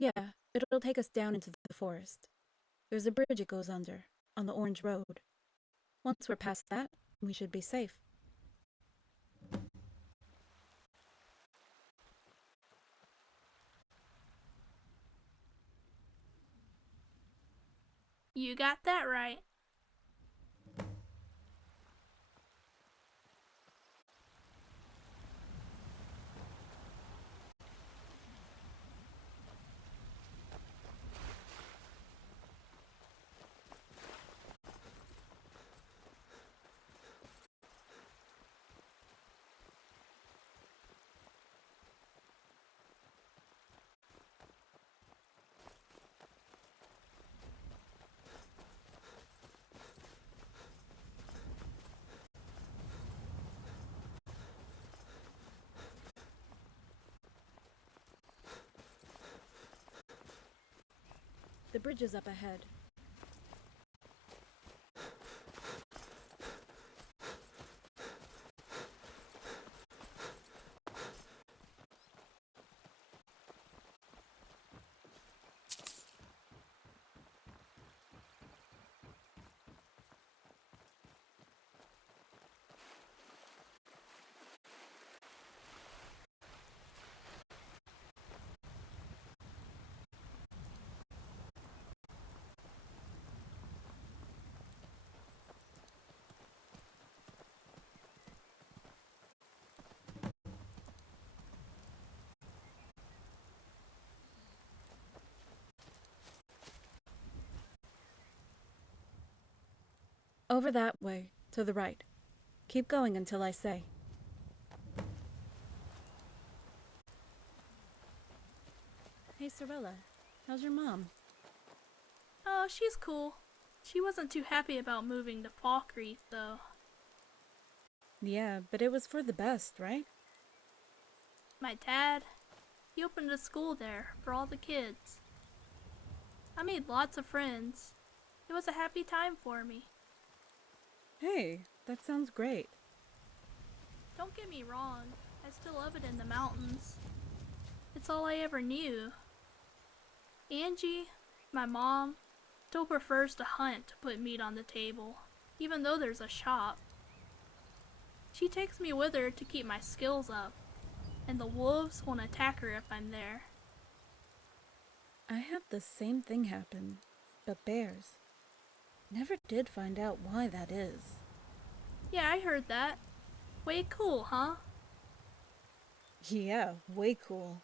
Yeah, it'll take us down into the forest. There's a bridge it goes under, on the Orange Road. Once we're past that, we should be safe. You got that right. The bridge is up ahead. Over that way, to the right. Keep going until I say. Hey, Sorella, how's your mom? Oh, she's cool. She wasn't too happy about moving to Fall Creek, though. Yeah, but it was for the best, right? My dad, he opened a school there for all the kids. I made lots of friends. It was a happy time for me. Hey, that sounds great. Don't get me wrong, I still love it in the mountains. It's all I ever knew. Angie, my mom, still prefers to hunt to put meat on the table, even though there's a shop. She takes me with her to keep my skills up, and the wolves won't attack her if I'm there. I had the same thing happen, but bears. Never did find out why that is. Yeah, I heard that. Way cool, huh? Yeah, way cool.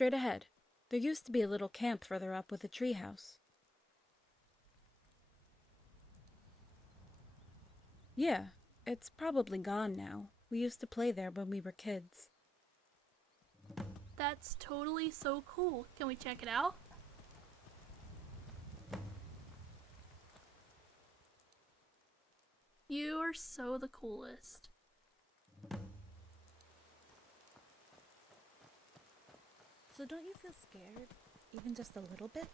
Straight ahead. There used to be a little camp further up with a treehouse. Yeah, it's probably gone now. We used to play there when we were kids. That's totally so cool. Can we check it out? You are so the coolest. So don't you feel scared? Even just a little bit?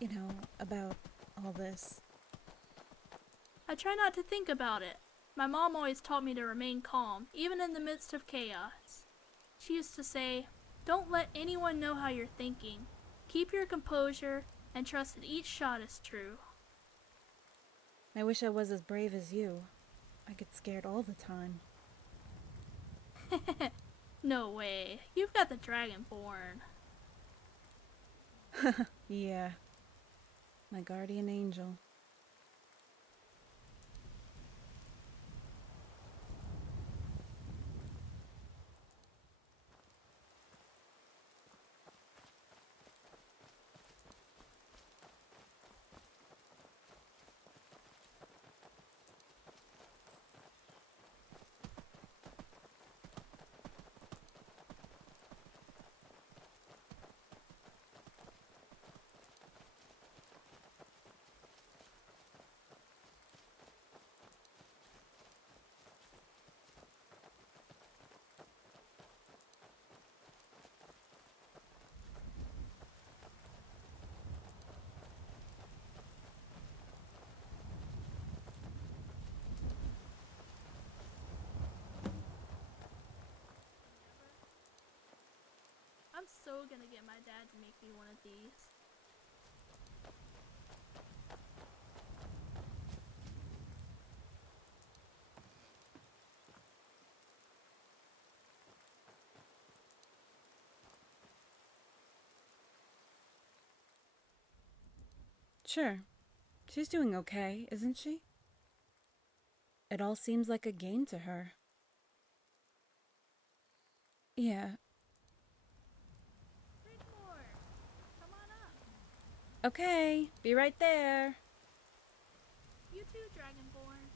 You know, about all this. I try not to think about it. My mom always taught me to remain calm, even in the midst of chaos. She used to say, "Don't let anyone know how you're thinking. Keep your composure and trust that each shot is true." I wish I was as brave as you. I get scared all the time. No way. You've got the Dragonborn. Yeah, my guardian angel. I'm so gonna get my dad to make me one of these. Sure, she's doing okay, isn't she? It all seems like a game to her. Yeah, Rigmore, come on up. okay, be right there. You too, Dragonborn.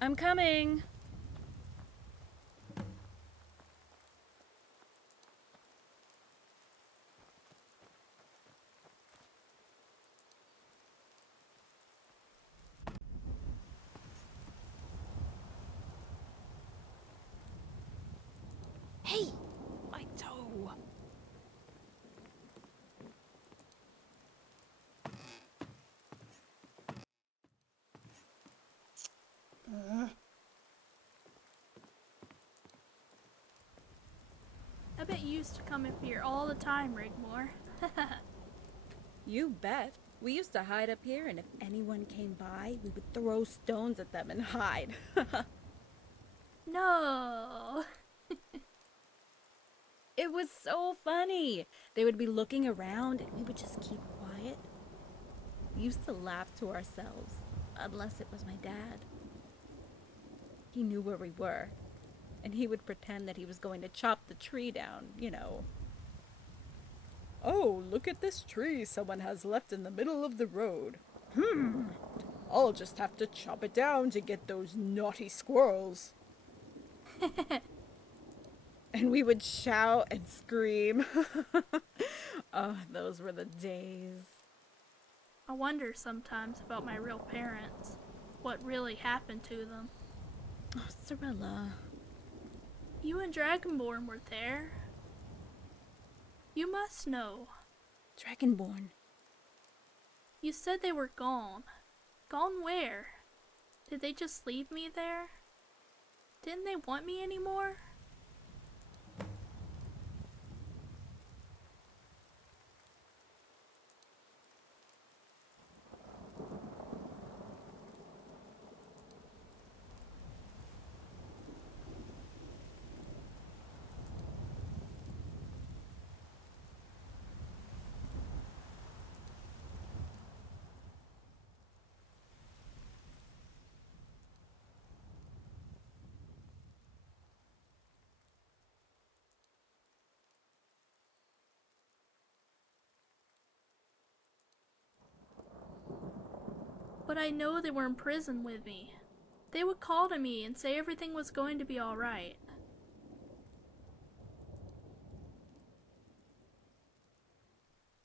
I'm coming. Hey, my toe. I bet you used to come up here all the time, Rigmore. You bet. We used to hide up here, and if anyone came by, we would throw stones at them and hide. No. It was so funny. They would be looking around, and we would just keep quiet. We used to laugh to ourselves, unless it was my dad. He knew where we were, and he would pretend that he was going to chop the tree down. Oh, look at this tree someone has left in the middle of the road. I'll just have to chop it down to get those naughty squirrels. And we would shout and scream. Oh, those were the days. I wonder sometimes about my real parents. What really happened to them. Oh, Cirilla. You and Dragonborn were there. You must know. Dragonborn. You said they were gone. Gone where? Did they just leave me there? Didn't they want me anymore? But I know they were in prison with me. They would call to me and say everything was going to be alright.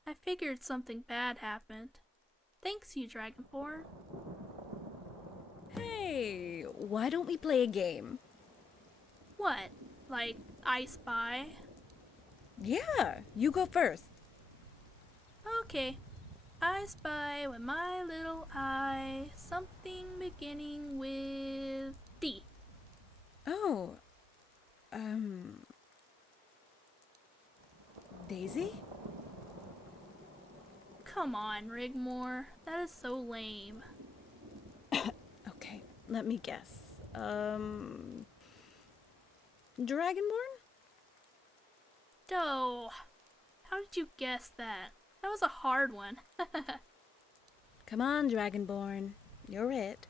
I figured something bad happened. Thanks, you Dragonborn. Hey, why don't we play a game? What? Like, I Spy? Yeah, you go first. Okay. I spy with my little eye something beginning with D. Oh, Daisy? Come on, Rigmore. That is so lame. Okay, let me guess. Dragonborn? Stowe, how did you guess that? That was a hard one. Come on, Dragonborn. You're it.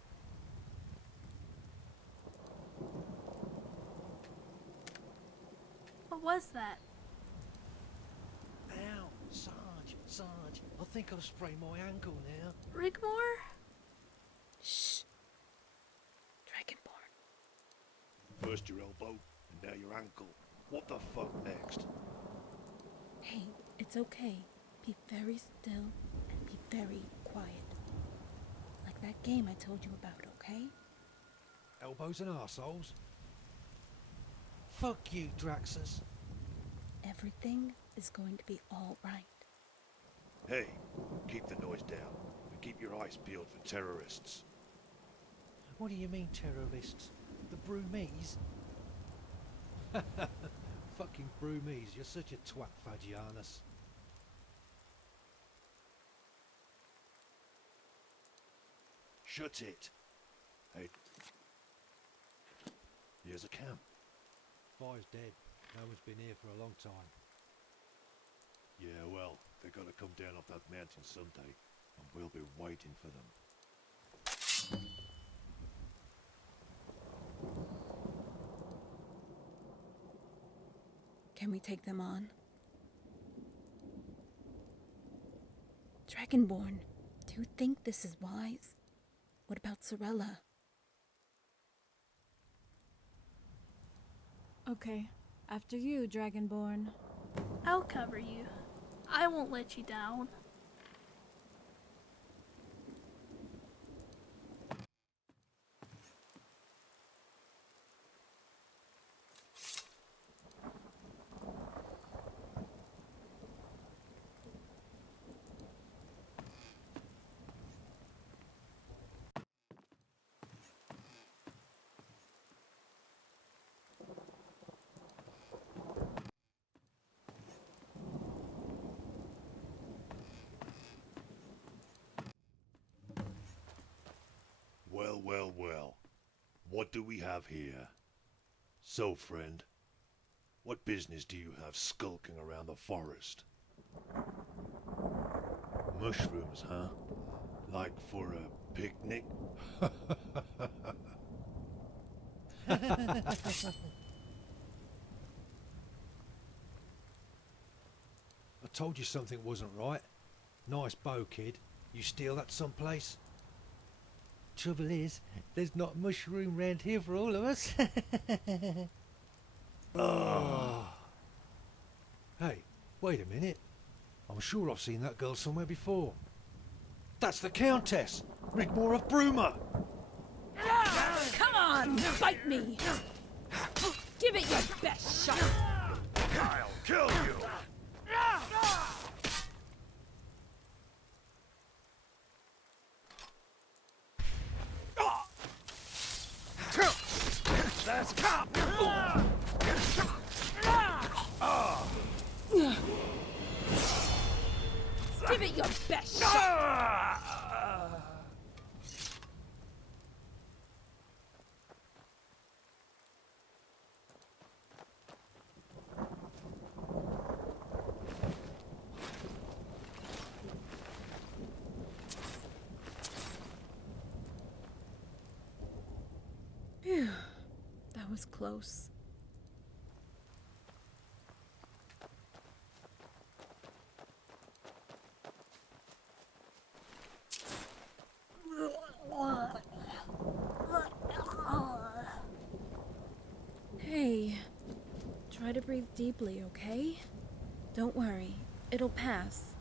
What was that? Ow, Sarge, I think I've sprained my ankle now. Rigmore? Shh. Dragonborn. First your elbow, and now your ankle. What the fuck next? Hey, it's okay. Be very still and be very quiet. Like that game I told you about, okay? Elbows and arseholes. Fuck you, Draxus. Everything is going to be all right. Hey, keep the noise down, and keep your eyes peeled for terrorists. What do you mean, terrorists? The Broomies? Fucking Broomies, you're such a twat, Fagianus. Shut it. Hey. Here's a camp. Fire's dead. No one's been here for a long time. Yeah, well, they gotta come down off that mountain someday, and we'll be waiting for them. Can we take them on? Dragonborn, do you think this is wise? What about Sorella? Okay, after you, Dragonborn. I'll cover you. I won't let you down. Well. What do we have here? So, friend, what business do you have skulking around the forest? Mushrooms, huh? Like for a picnic? I told you something wasn't right. Nice bow, kid. You steal that someplace? Trouble is, there's not mushroom round here for all of us. Oh. Hey, wait a minute. I'm sure I've seen that girl somewhere before. That's the Countess! Rigmore of Bruma! Come on, fight me! Give it your best shot! I'll kill you! That's cop! Give it your best shot! Phew, that was close. Hey, try to breathe deeply, okay? Don't worry, it'll pass.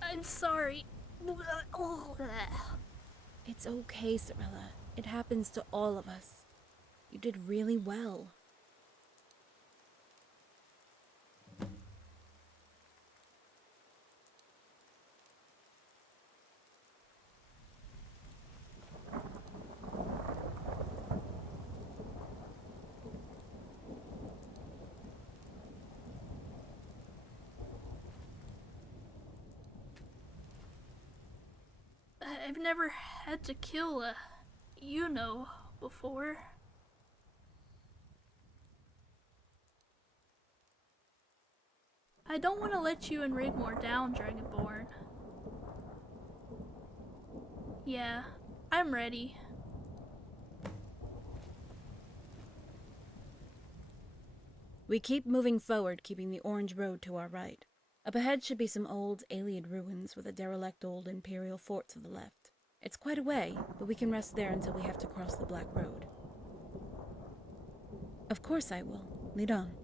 I'm sorry. It's okay, Sorella. It happens to all of us. You did really well. I've never had to kill a, before. I don't want to let you and Rigmore down, Dragonborn. Yeah, I'm ready. We keep moving forward, keeping the orange road to our right. Up ahead should be some old Ayleid ruins with a derelict old Imperial fort to the left. It's quite a way, but we can rest there until we have to cross the Black Road. Of course I will. Lead on.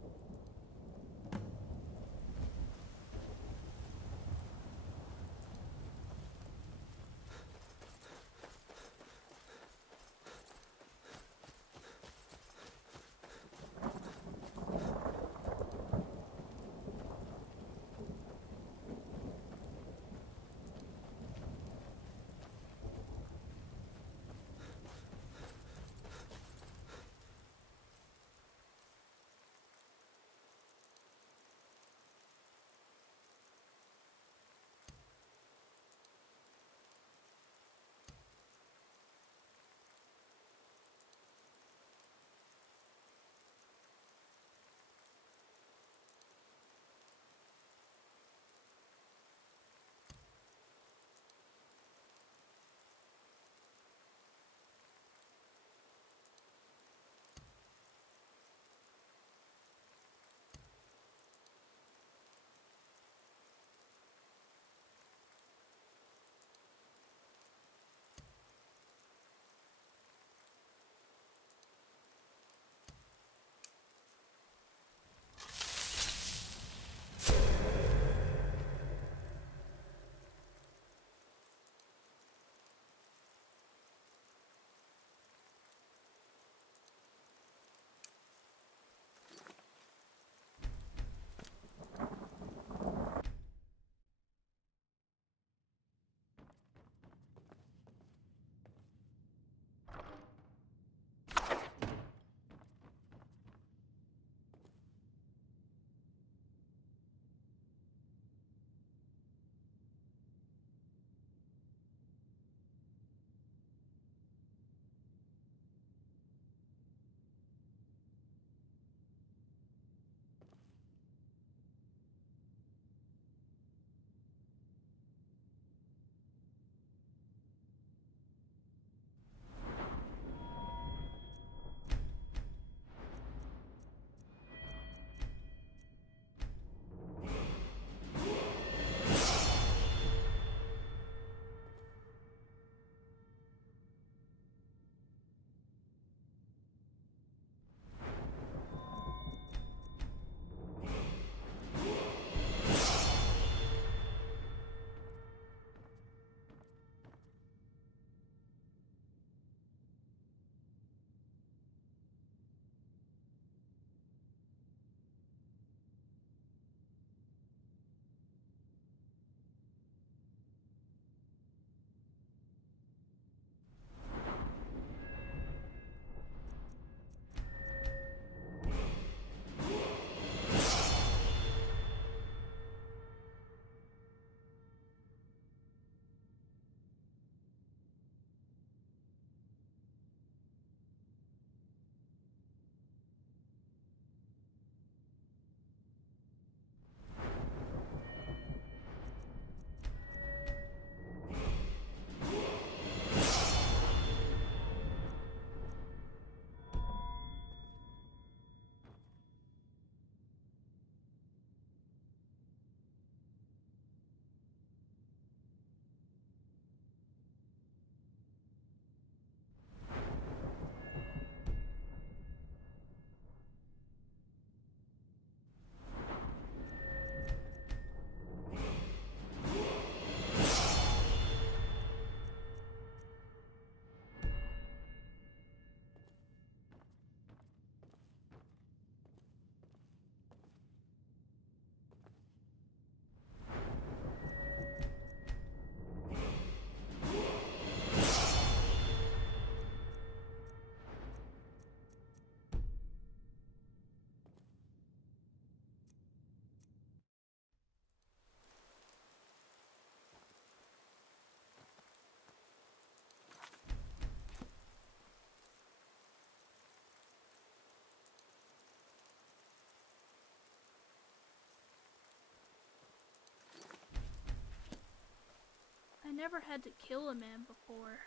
never had to kill a man before.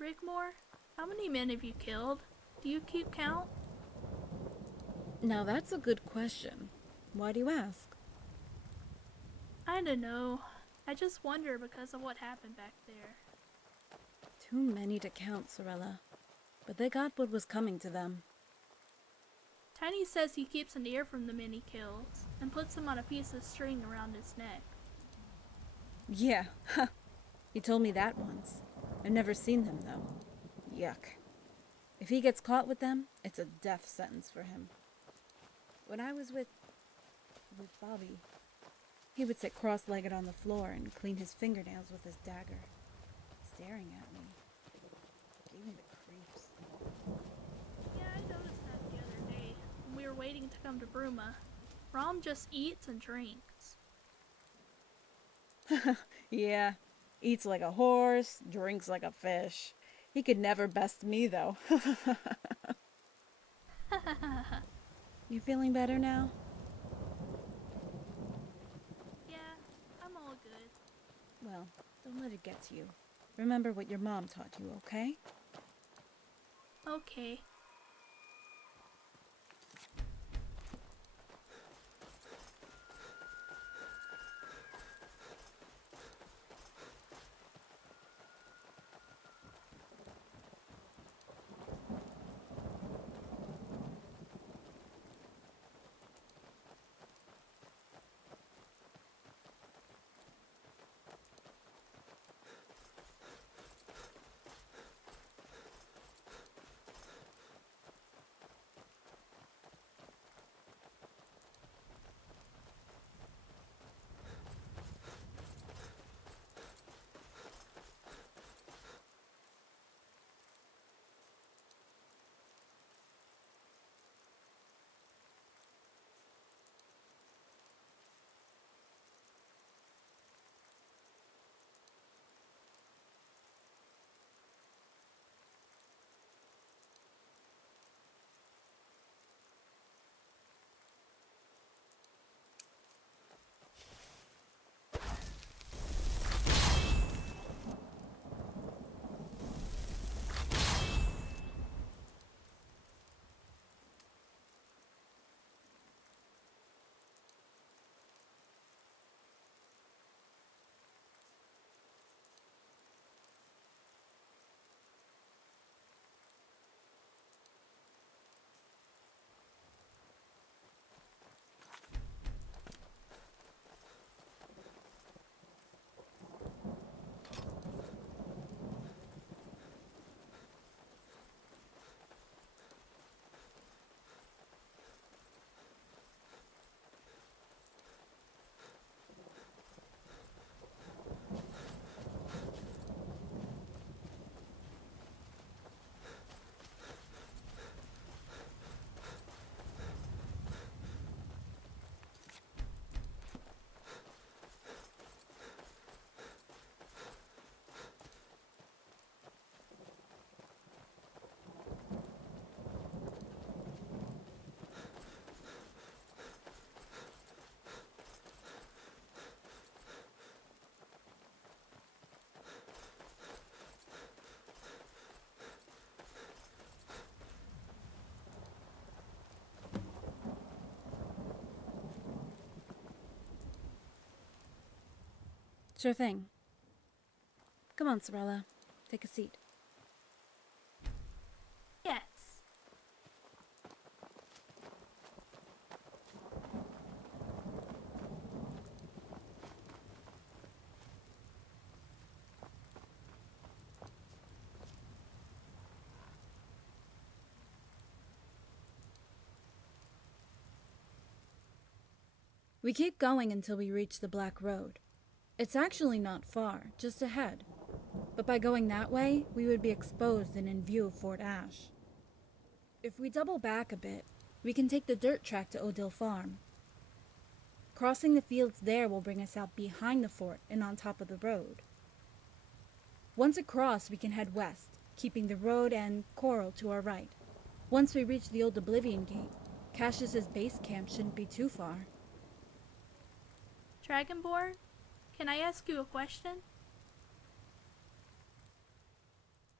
Rigmore, how many men have you killed? Do you keep count? Now that's a good question. Why do you ask? I don't know. I just wonder because of what happened back there. Too many to count, Sorella. But they got what was coming to them. Tiny says he keeps an ear from the men he kills and puts them on a piece of string around his neck. Yeah, he told me that once. I've never seen them, though. Yuck. If he gets caught with them, it's a death sentence for him. When I was with Bobby, he would sit cross-legged on the floor and clean his fingernails with his dagger, staring at me. Gave me the creeps. Yeah, I noticed that the other day when we were waiting to come to Bruma. Rom just eats and drinks. Yeah, eats like a horse, drinks like a fish. He could never best me, though. You feeling better now? Yeah, I'm all good. Well, don't let it get to you. Remember what your mom taught you, okay? Okay. Sure thing. Come on, Sorella. Take a seat. Yes. We keep going until we reach the Black Road. It's actually not far, just ahead. But by going that way, we would be exposed and in view of Fort Ash. If we double back a bit, we can take the dirt track to Odile Farm. Crossing the fields there will bring us out behind the fort and on top of the road. Once across, we can head west, keeping the road and Coral to our right. Once we reach the old Oblivion Gate, Cassius's base camp shouldn't be too far. Dragonborn, can I ask you a question?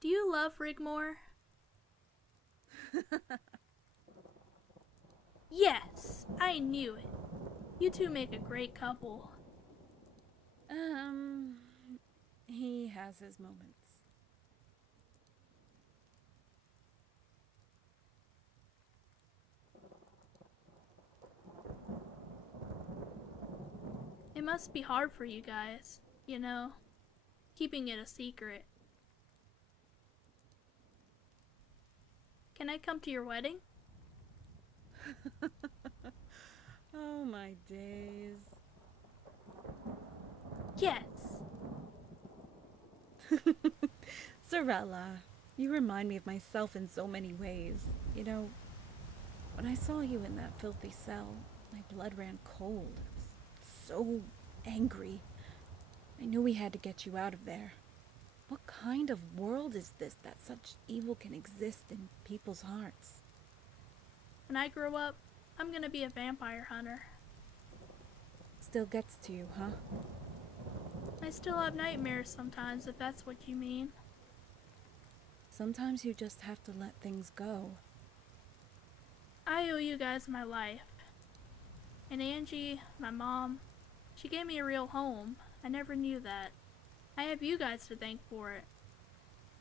Do you love Rigmore? Yes, I knew it. You two make a great couple. He has his moments. It must be hard for you guys, keeping it a secret. Can I come to your wedding? Oh my days. Yes. Sorella, you remind me of myself in so many ways. You know, when I saw you in that filthy cell, my blood ran cold. I was so angry. I knew we had to get you out of there. What kind of world is this that such evil can exist in people's hearts? When I grow up, I'm gonna be a vampire hunter. Still gets to you, huh? I still have nightmares sometimes, if that's what you mean. Sometimes you just have to let things go. I owe you guys my life. And Angie, my mom, she gave me a real home. I never knew that. I have you guys to thank for it.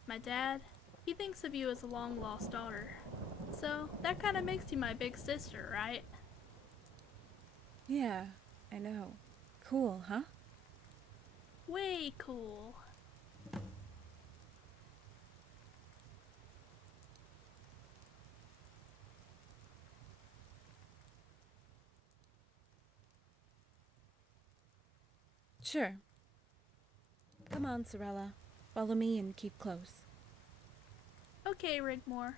My dad, he thinks of you as a long-lost daughter. So, that kind of makes you my big sister, right? Yeah, I know. Cool, huh? Way cool. Sure. Come on, Sorella. Follow me and keep close. Okay, Rigmore.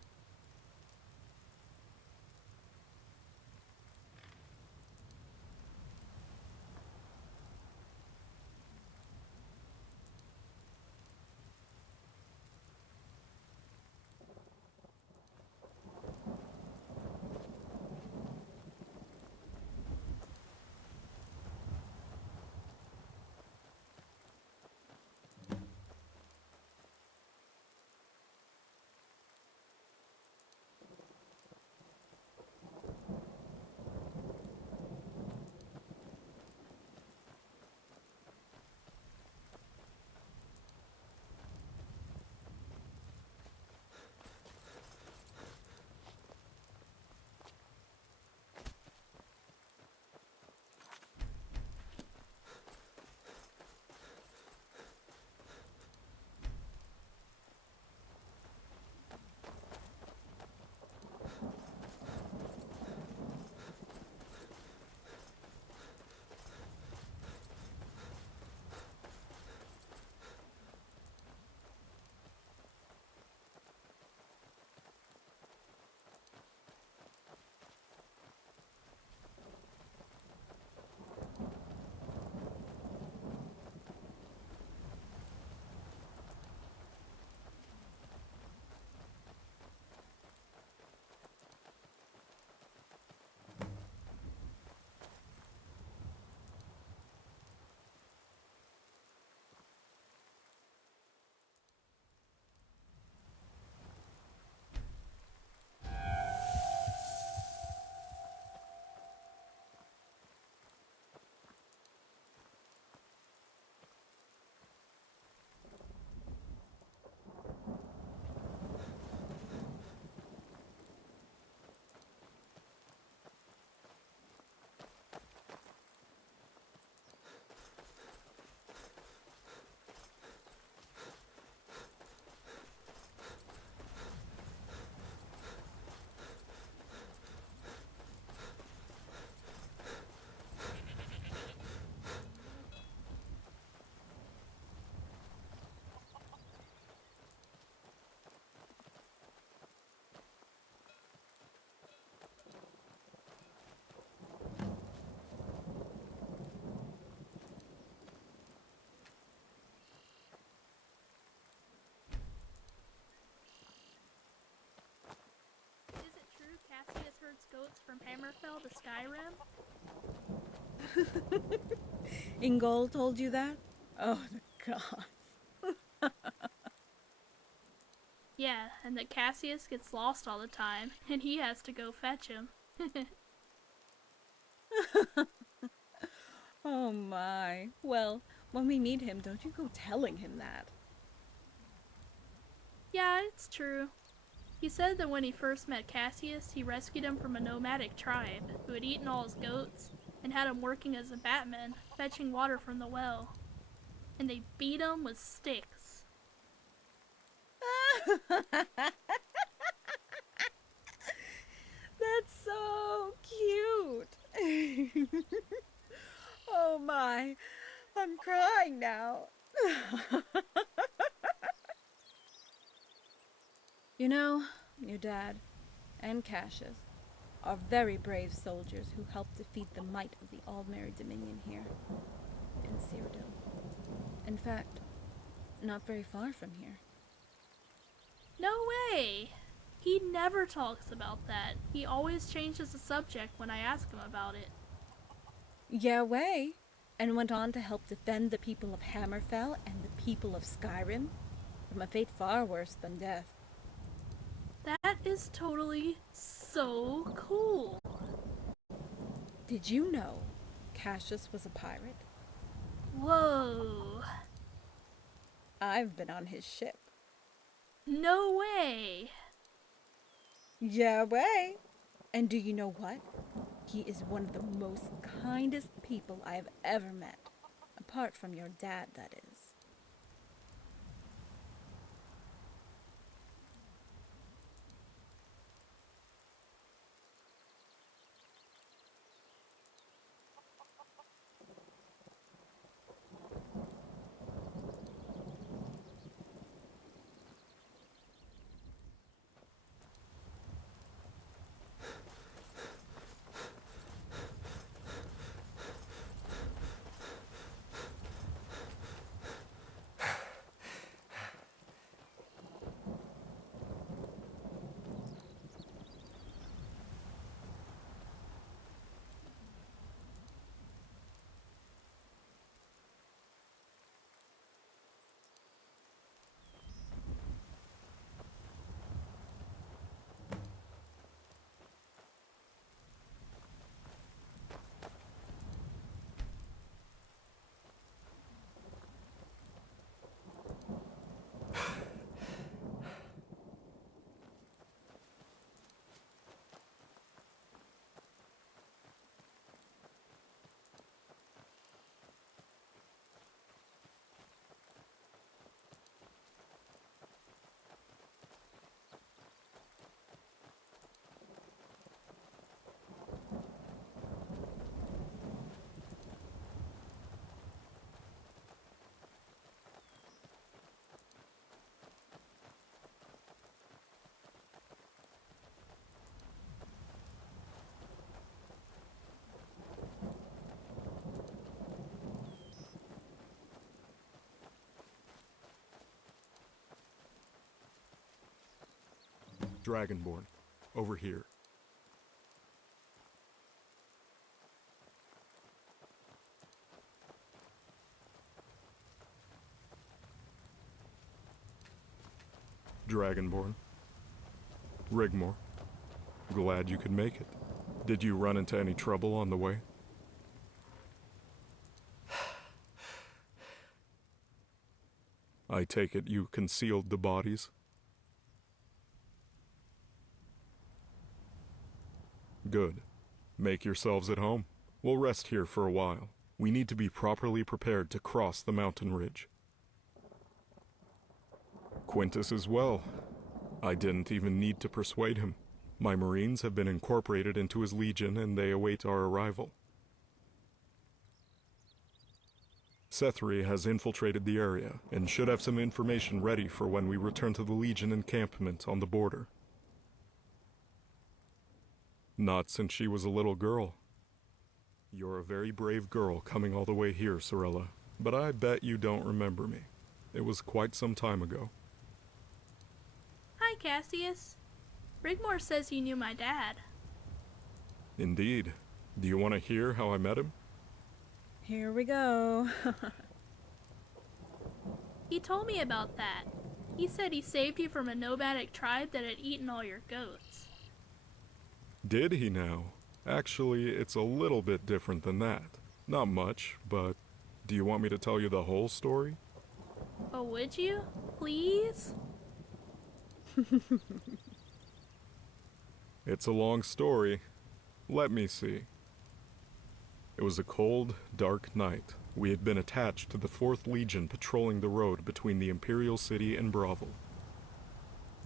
Is it true Cassius herds goats from Hammerfell to Skyrim? Ingol told you that? Oh, the gods. Yeah, and that Cassius gets lost all the time, and he has to go fetch him. Oh my. Well, when we meet him, don't you go telling him that. Yeah, it's true. He said that when he first met Cassius, he rescued him from a nomadic tribe who had eaten all his goats and had him working as a batman, fetching water from the well. And they beat him with sticks. That's so cute. Oh my. I'm crying now. You know, your dad and Cassius are very brave soldiers who helped defeat the might of the Aldmeri Dominion here in Cyrodiil. In fact, not very far from here. No way! He never talks about that. He always changes the subject when I ask him about it. Yeah, way. And went on to help defend the people of Hammerfell and the people of Skyrim from a fate far worse than death. That is totally so cool. Did you know Cassius was a pirate? Whoa. I've been on his ship. No way. Yeah, way. And do you know what? He is one of the most kindest people I have ever met. Apart from your dad, that is. Dragonborn, over here. Dragonborn. Rigmore. Glad you could make it. Did you run into any trouble on the way? I take it you concealed the bodies? Good. Make yourselves at home. We'll rest here for a while. We need to be properly prepared to cross the mountain ridge. Quintus as well. I didn't even need to persuade him. My Marines have been incorporated into his legion and they await our arrival. Sethri has infiltrated the area and should have some information ready for when we return to the Legion encampment on the border. Not since she was a little girl. You're a very brave girl coming all the way here, Sorella, but I bet you don't remember me. It was quite some time ago. Hi, Cassius. Rigmore says he knew my dad. Indeed. Do you want to hear how I met him? Here we go. He told me about that. He said he saved you from a nomadic tribe that had eaten all your goats. Did he now? Actually, it's a little bit different than that. Not much, but do you want me to tell you the whole story? Oh, would you? Please? It's a long story. Let me see. It was a cold, dark night. We had been attached to the 4th Legion patrolling the road between the Imperial City and Bravo.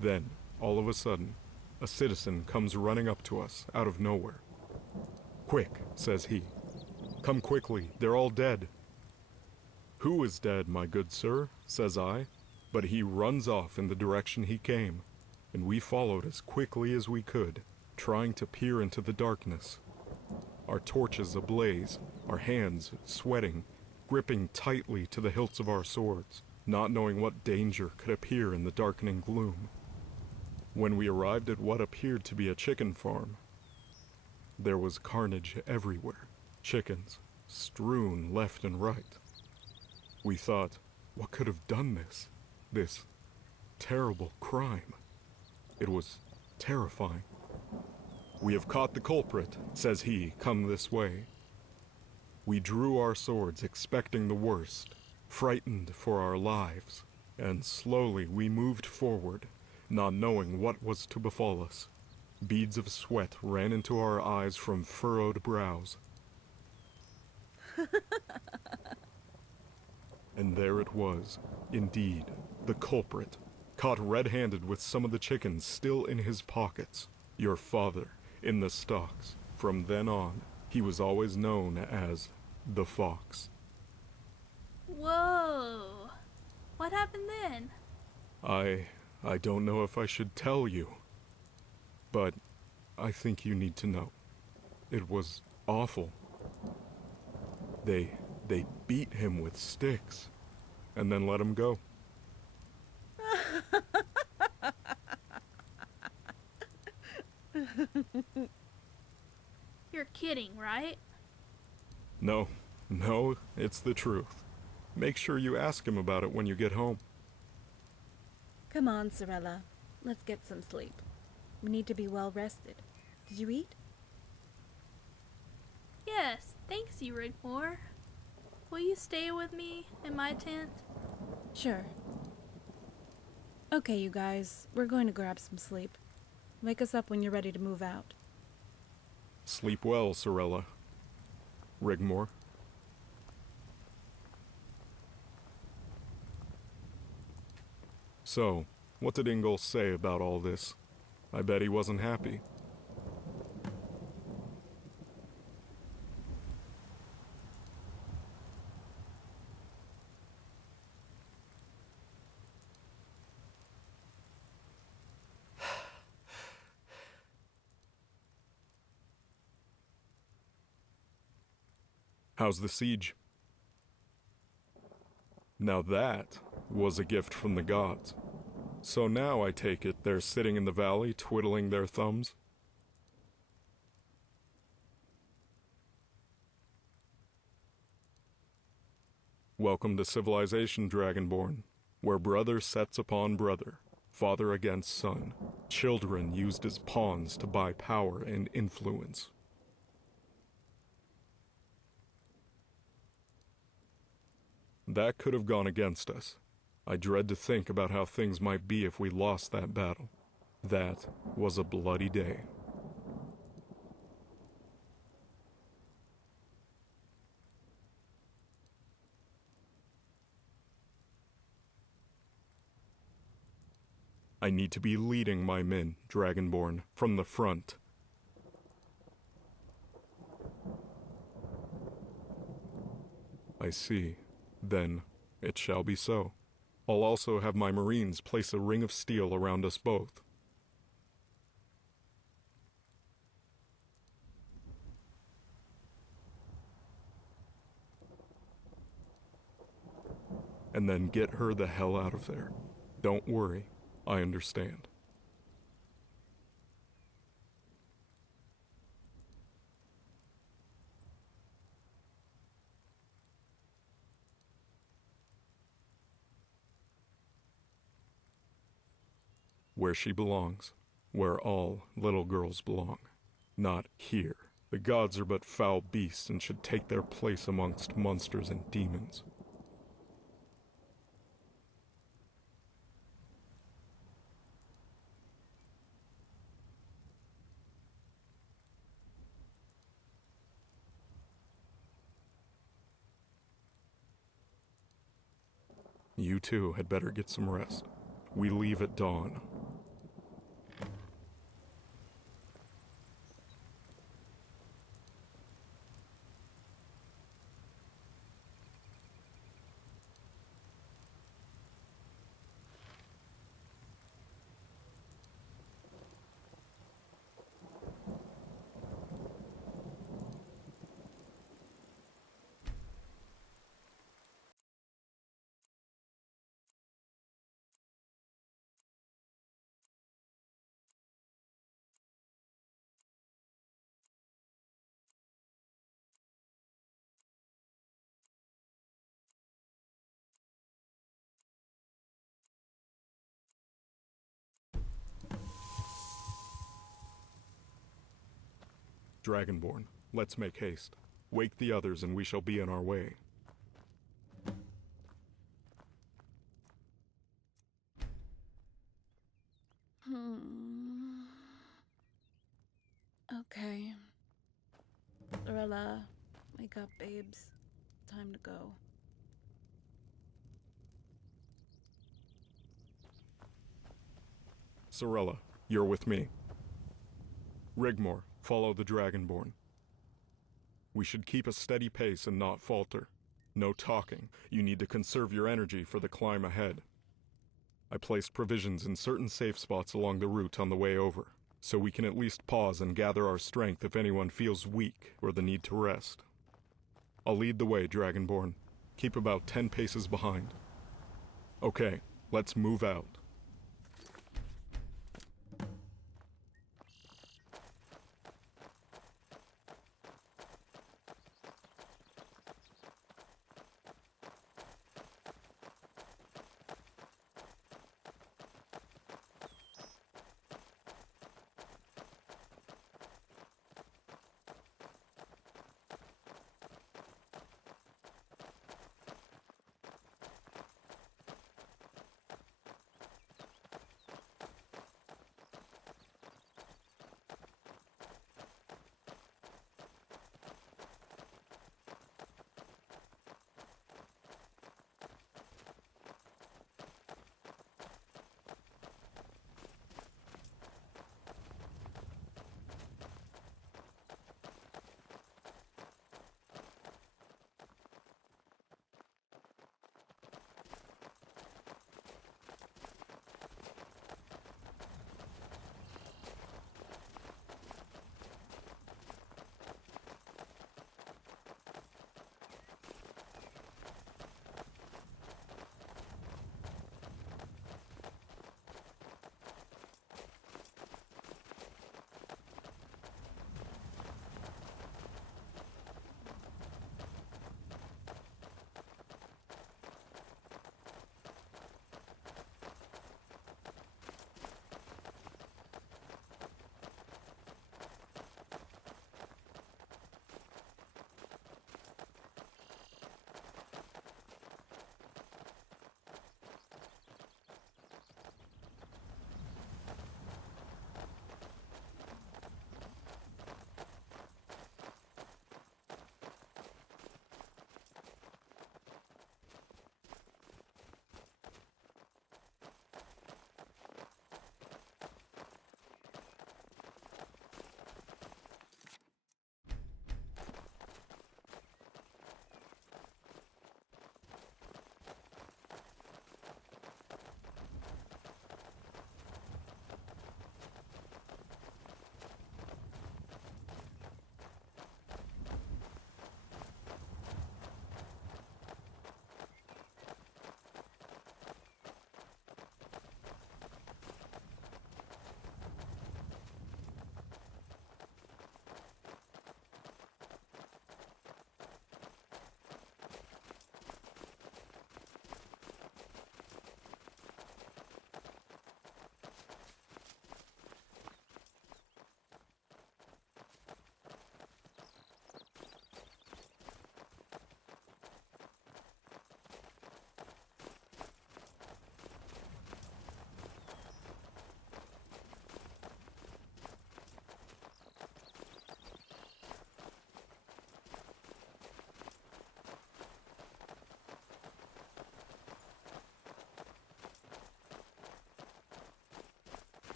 Then, all of a sudden, a citizen comes running up to us out of nowhere. "Quick," says he. "Come quickly, they're all dead." "Who is dead, my good sir?" says I, but he runs off in the direction he came, and we followed as quickly as we could, trying to peer into the darkness. Our torches ablaze, our hands sweating, gripping tightly to the hilts of our swords, not knowing what danger could appear in the darkening gloom. When we arrived at what appeared to be a chicken farm, there was carnage everywhere, chickens strewn left and right. We thought, what could have done this terrible crime? It was terrifying. "We have caught the culprit," says he, "come this way." We drew our swords, expecting the worst, frightened for our lives, and slowly we moved forward, not knowing what was to befall us. Beads of sweat ran into our eyes from furrowed brows. And there it was, indeed, the culprit, caught red-handed with some of the chickens still in his pockets. Your father, in the stocks. From then on, he was always known as the Fox. Whoa. What happened then? I don't know if I should tell you, but I think you need to know. It was awful. They beat him with sticks, and then let him go. You're kidding, right? No, it's the truth. Make sure you ask him about it when you get home. Come on, Sorella. Let's get some sleep. We need to be well rested. Did you eat? Yes, thanks you, Rigmore. Will you stay with me in my tent? Sure. Okay, you guys. We're going to grab some sleep. Wake us up when you're ready to move out. Sleep well, Sorella. Rigmore. So, what did Ingol say about all this? I bet he wasn't happy. How's the siege? Now that was a gift from the gods. So now I take it they're sitting in the valley twiddling their thumbs? Welcome to civilization, Dragonborn, where brother sets upon brother, father against son, children used as pawns to buy power and influence. That could have gone against us. I dread to think about how things might be if we lost that battle. That was a bloody day. I need to be leading my men, Dragonborn, from the front. I see. Then it shall be so. I'll also have my Marines place a ring of steel around us both. And then get her the hell out of there. Don't worry, I understand. where she belongs, where all little girls belong. Not here. The gods are but foul beasts and should take their place amongst monsters and demons. You too had better get some rest. We leave at dawn. Dragonborn, let's make haste. Wake the others and we shall be on our way. Okay. Lorella, wake up, babes. Time to go. Sorella, you're with me. Rigmor, follow the Dragonborn. We should keep a steady pace and not falter. No talking. You need to conserve your energy for the climb ahead. I placed provisions in certain safe spots along the route on the way over, so we can at least pause and gather our strength if anyone feels weak or the need to rest. I'll lead the way, Dragonborn. Keep about 10 paces behind. Okay, let's move out.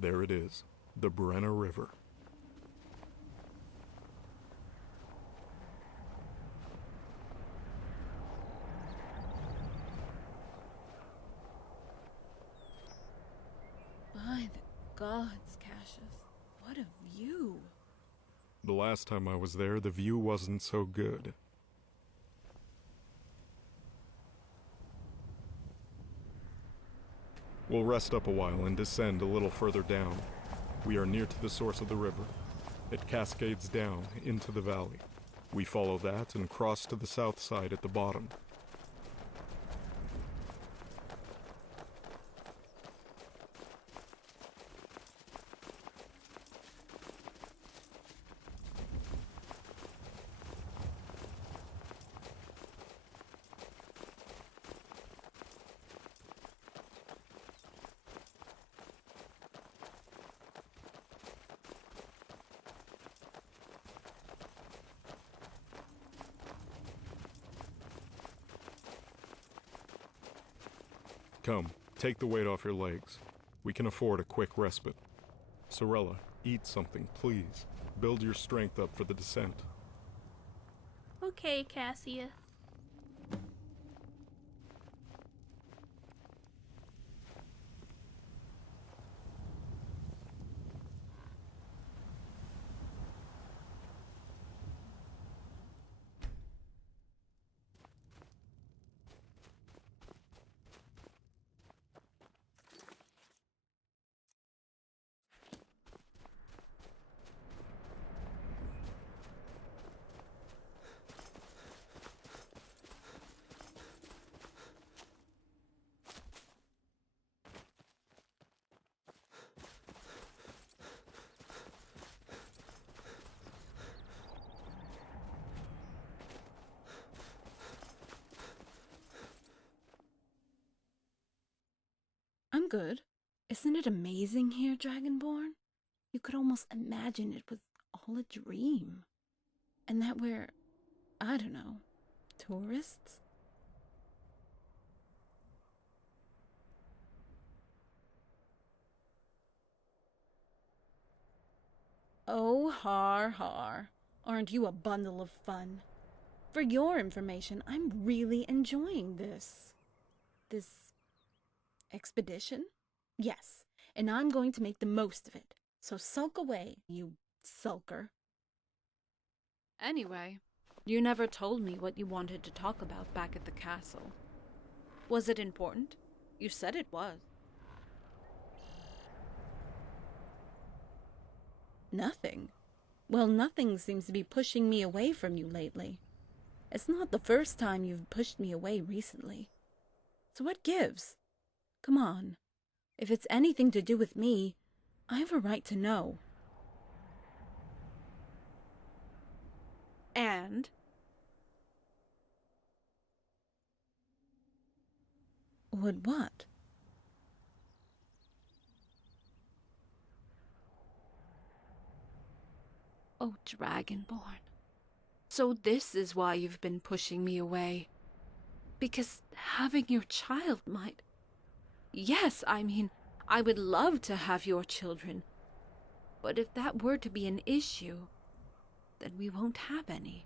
There it is, the Brenner River. By the gods, Cassius, what a view. The last time I was there, the view wasn't so good. We'll rest up a while and descend a little further down. We are near to the source of the river. It cascades down into the valley. We follow that and cross to the south side at the bottom. Come, take the weight off your legs. We can afford a quick respite. Sorella, eat something, please. Build your strength up for the descent. Okay, Cassia. I'm good. Isn't it amazing here, Dragonborn? You could almost imagine it was all a dream. And that we're, I don't know, tourists? Oh, har har. Aren't you a bundle of fun? For your information, I'm really enjoying this expedition? Yes, and I'm going to make the most of it. So sulk away, you sulker. Anyway, you never told me what you wanted to talk about back at the castle. Was it important? You said it was. Nothing? Well, nothing seems to be pushing me away from you lately. It's not the first time you've pushed me away recently. So what gives? Come on. If it's anything to do with me, I have a right to know. And? Would what? Oh, Dragonborn. So this is why you've been pushing me away. Because having your child might... Yes, I mean, I would love to have your children. But if that were to be an issue, then we won't have any.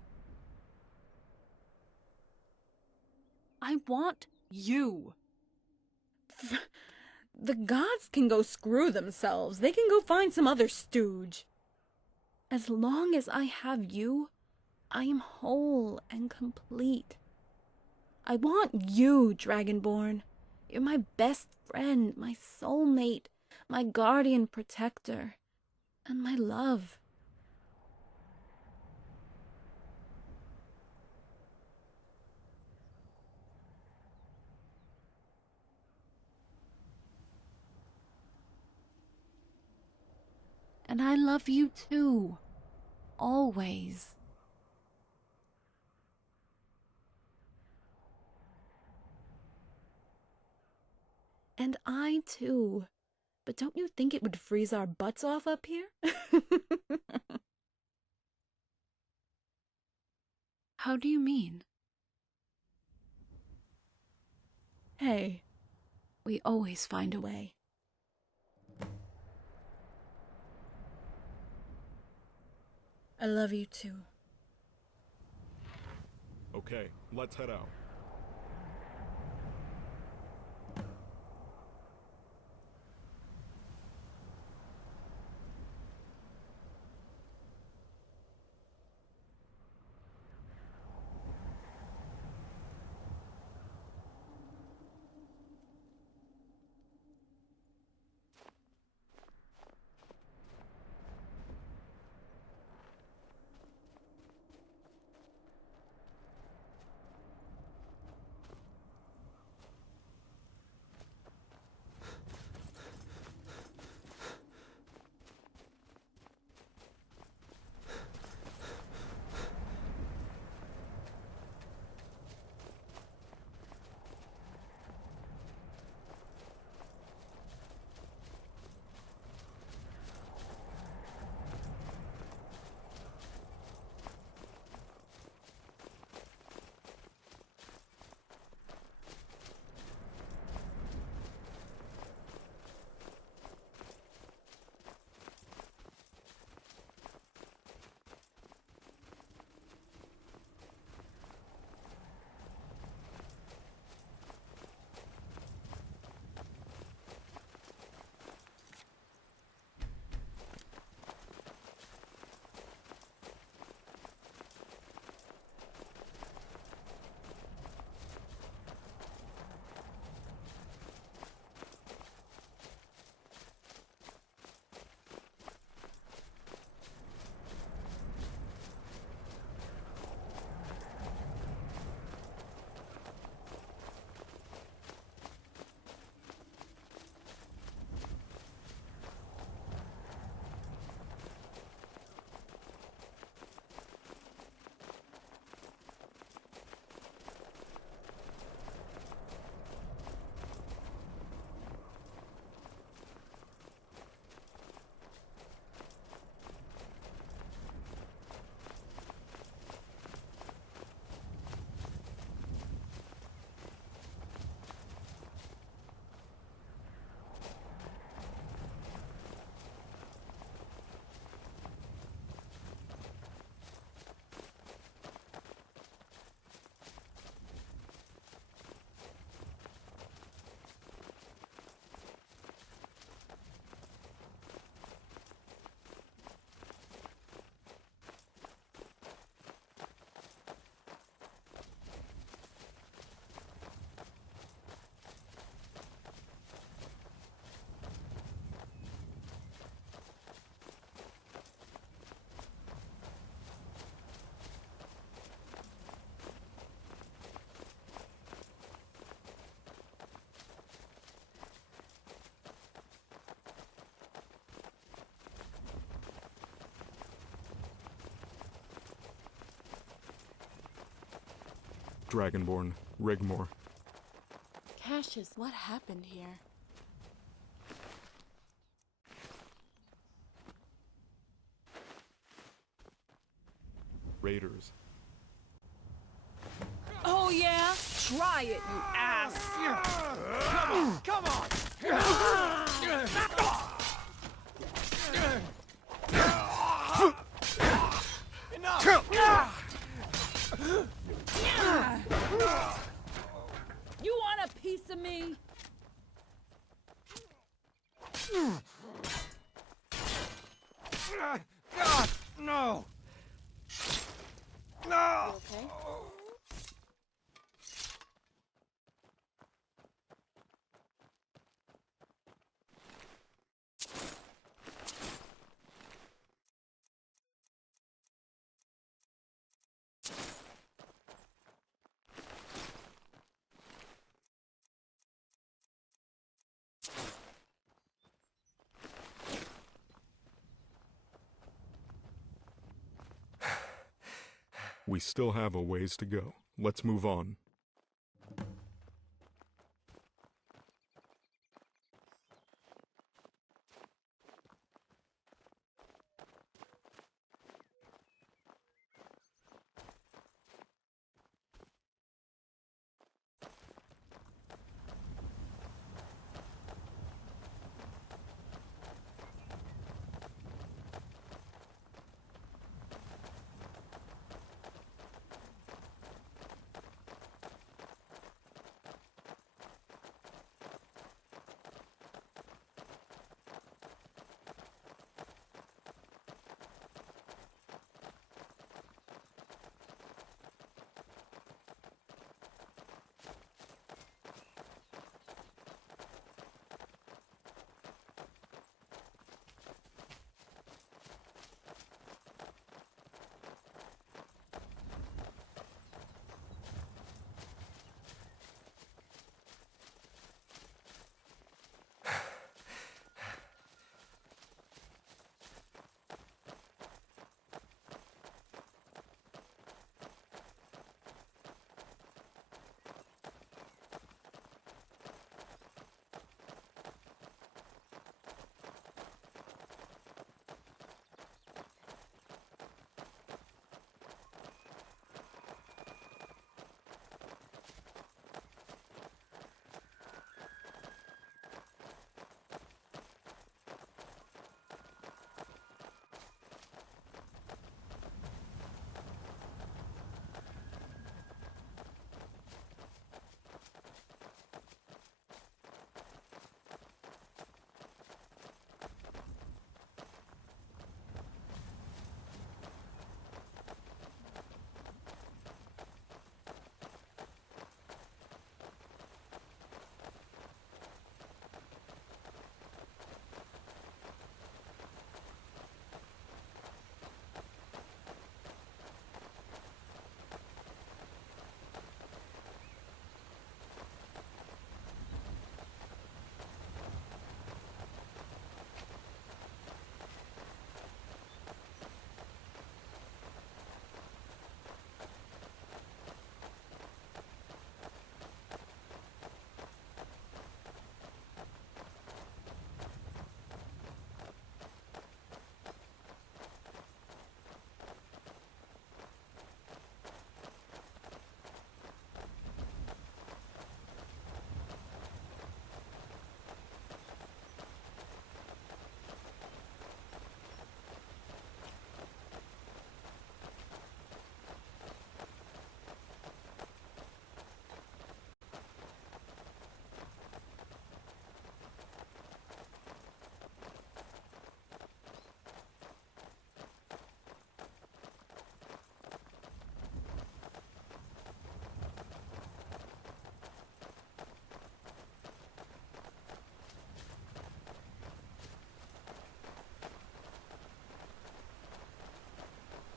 I want you. The gods can go screw themselves. They can go find some other stooge. As long as I have you, I am whole and complete. I want you, Dragonborn. You're my best friend, my soulmate, my guardian protector, and my love. And I love you too. Always. And I too. But don't you think it would freeze our butts off up here? How do you mean? Hey, we always find a way. I love you too. Okay, let's head out. Dragonborn, Rigmore. Cassius, what happened here? Raiders. Oh yeah? Try it, you ass! Come on! You want a piece of me? God, no! No! Okay. We still have a ways to go. Let's move on.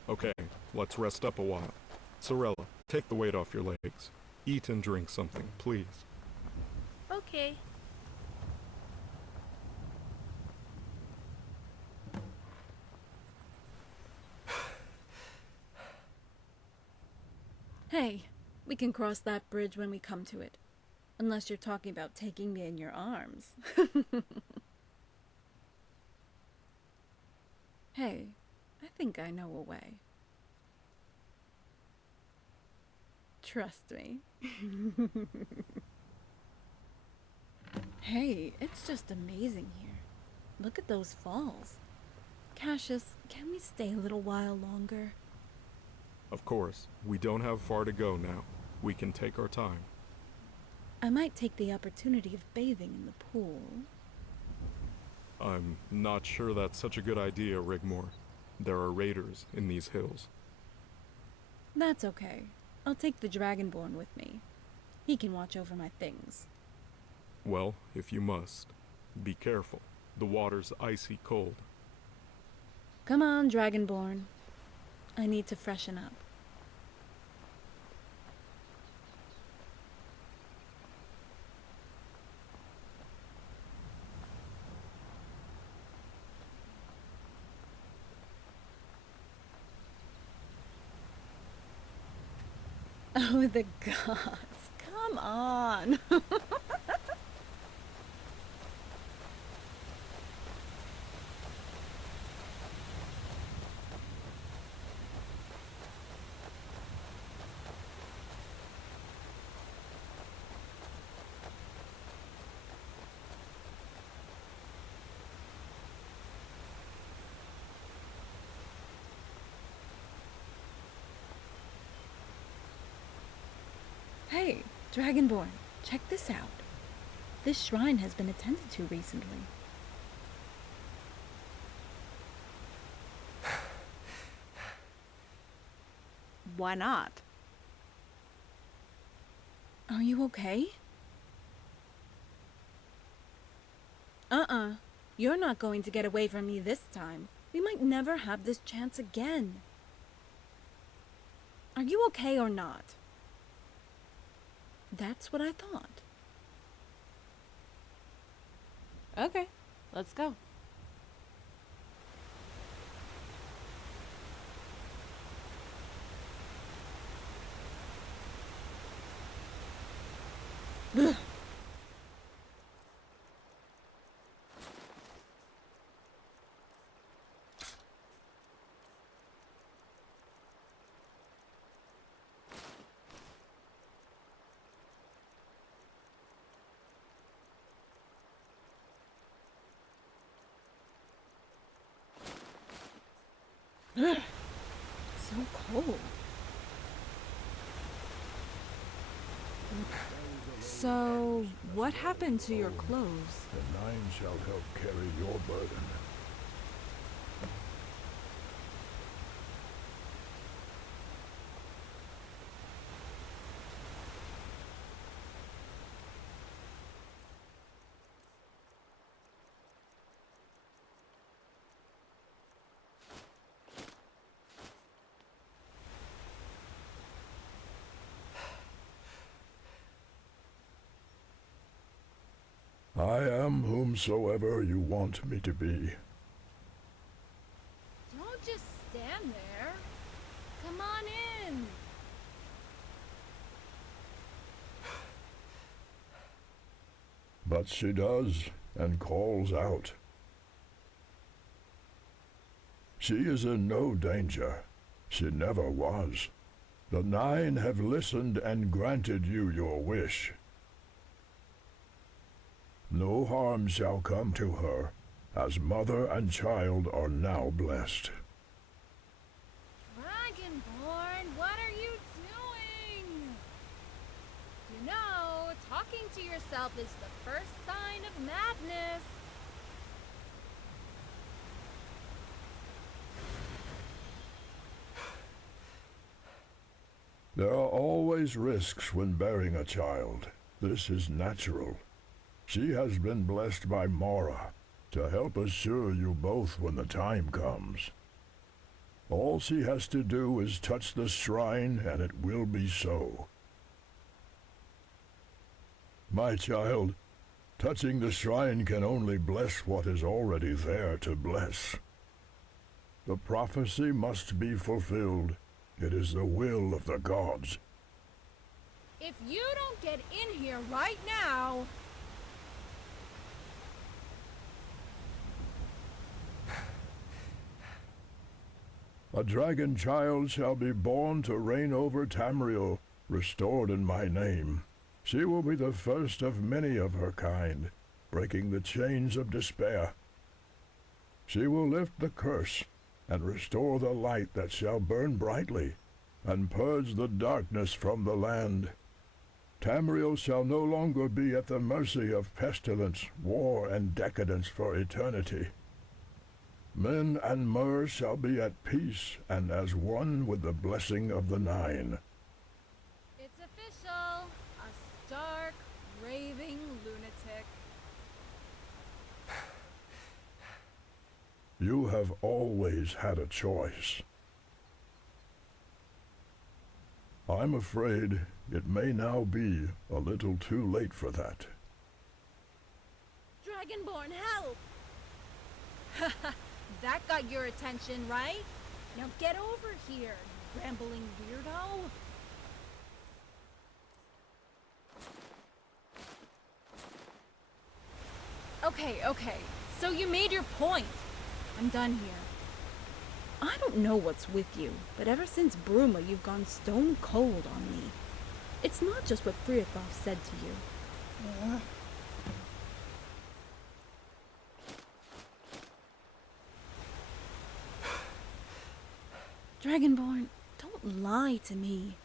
Okay, let's rest up a while. Sorella, take the weight off your legs. Eat and drink something, please. Okay. Hey, we can cross that bridge when we come to it. Unless you're talking about taking me in your arms. Hey, I think I know a way. Trust me. Hey, it's just amazing here. Look at those falls. Cassius, can we stay a little while longer? Of course, we don't have far to go now. We can take our time. I might take the opportunity of bathing in the pool. I'm not sure that's such a good idea, Rigmore. There are raiders in these hills. That's okay. I'll take the Dragonborn with me. He can watch over my things. Well, if you must, be careful. The water's icy cold. Come on, Dragonborn. I need to freshen up. Oh, the gods. Come on. Hey, Dragonborn, check this out. This shrine has been attended to recently. Why not? Are you okay? You're not going to get away from me this time. We might never have this chance again. Are you okay or not? That's what I thought. Okay, let's go. So cold. So, what happened to your clothes? The nine shall help carry your burden. I am whomsoever you want me to be. Don't just stand there. Come on in. But she does, and calls out. She is in no danger. She never was. The nine have listened and granted you your wish. No harm shall come to her, as mother and child are now blessed. Dragonborn, what are you doing? You know, talking to yourself is the first sign of madness. There are always risks when bearing a child. This is natural. She has been blessed by Mara to help assure you both when the time comes. All she has to do is touch the shrine, and it will be so. My child, touching the shrine can only bless what is already there to bless. The prophecy must be fulfilled. It is the will of the gods. If you don't get in here right now... A dragon child shall be born to reign over Tamriel, restored in my name. She will be the first of many of her kind, breaking the chains of despair. She will lift the curse and restore the light that shall burn brightly, and purge the darkness from the land. Tamriel shall no longer be at the mercy of pestilence, war, and decadence for eternity. Men and Mer shall be at peace and as one with the blessing of the Nine. It's official. A stark, raving lunatic. You have always had a choice. I'm afraid it may now be a little too late for that. Dragonborn, help! That got your attention, right? Now get over here, rambling weirdo. Okay. So you made your point. I'm done here. I don't know what's with you, but ever since Bruma, you've gone stone cold on me. It's not just what Friathov said to you. Dragonborn, don't lie to me.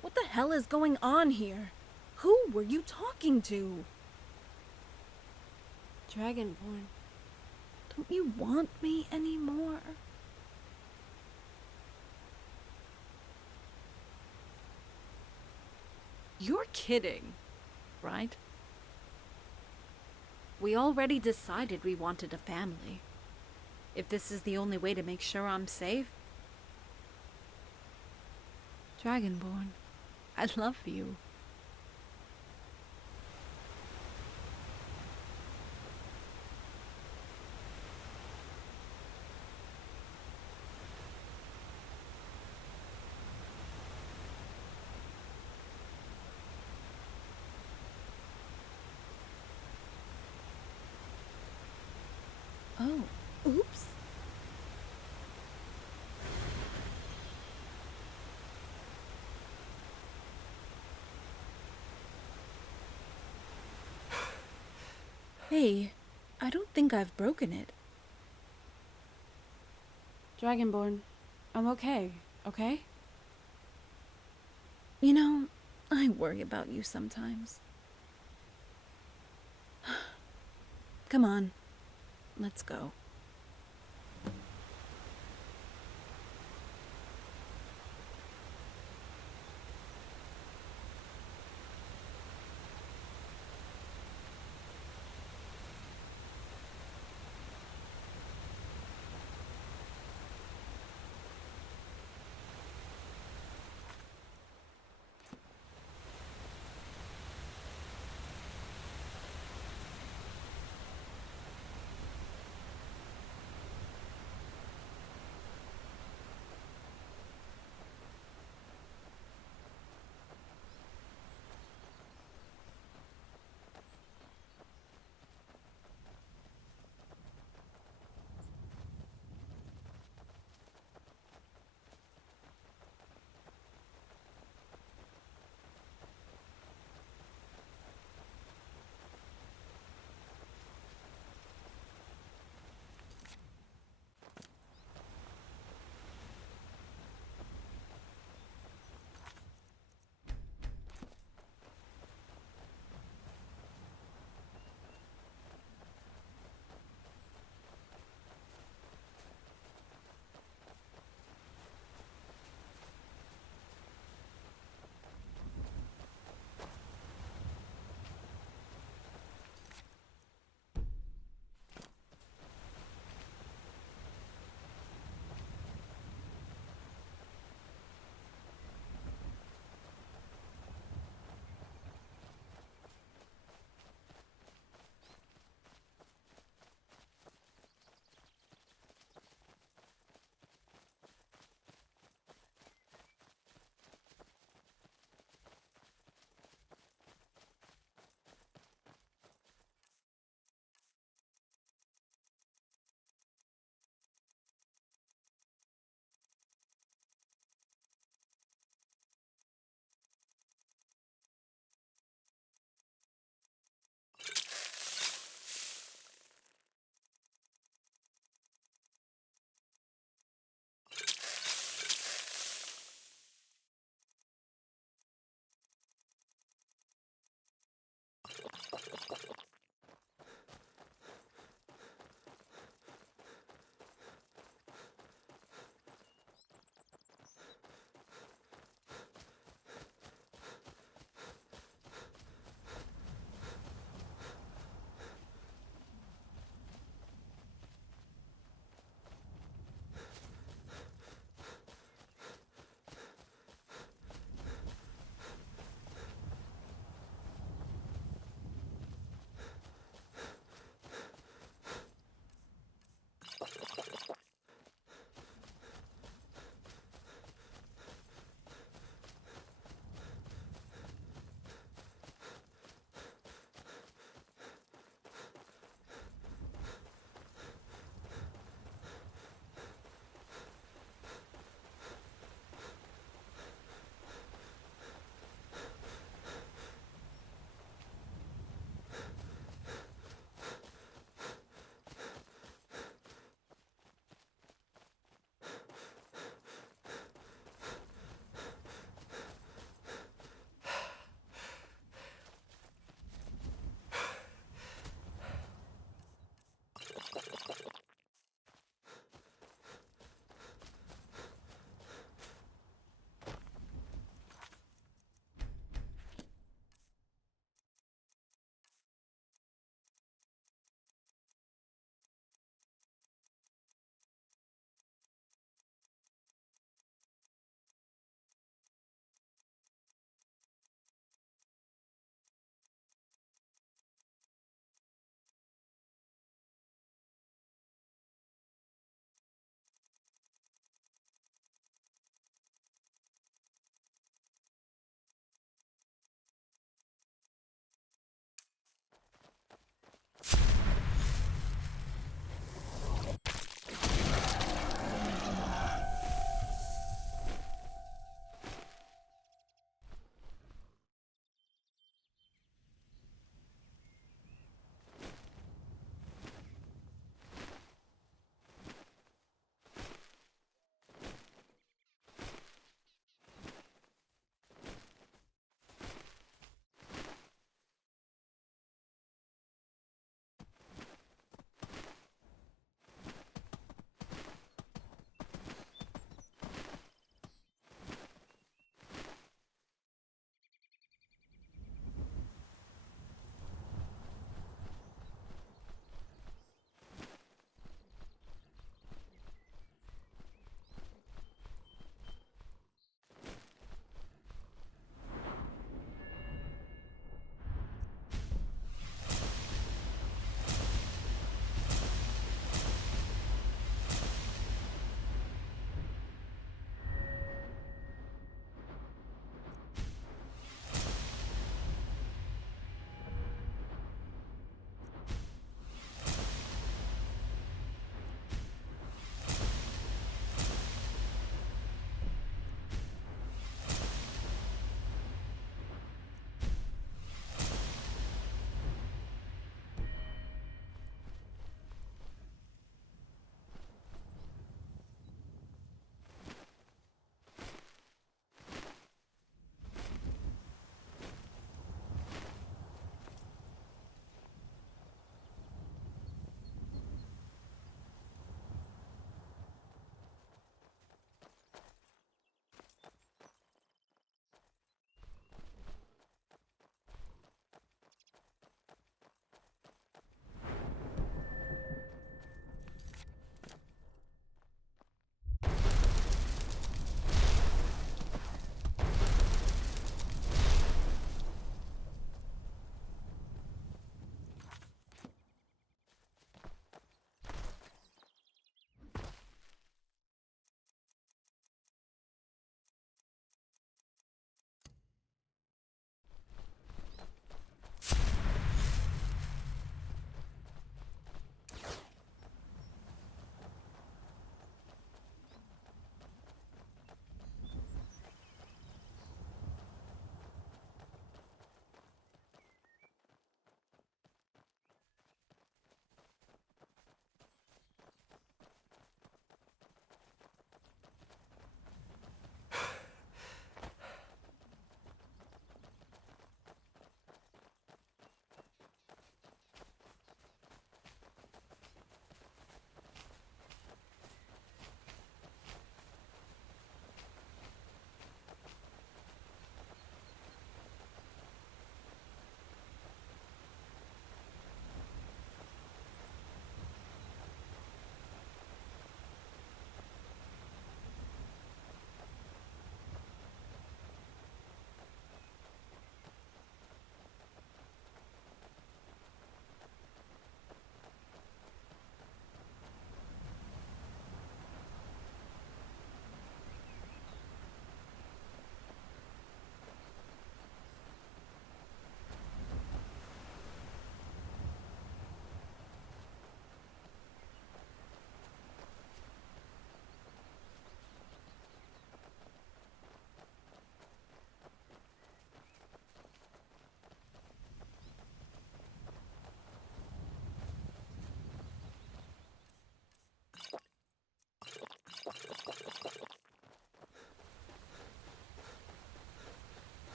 What the hell is going on here? Who were you talking to? Dragonborn. Don't you want me anymore? You're kidding, right? We already decided we wanted a family. If this is the only way to make sure I'm safe. Dragonborn, I love you. Oh, oops. Hey, I don't think I've broken it. Dragonborn, I'm okay, okay? You know, I worry about you sometimes. Come on, let's go.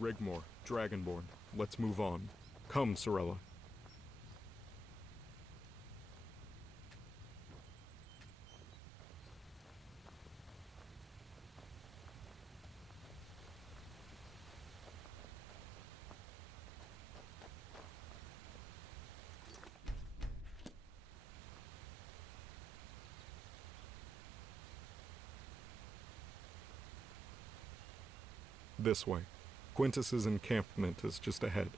Rigmor, Dragonborn, let's move on. Come, Sorella. This way. Quintus's encampment is just ahead.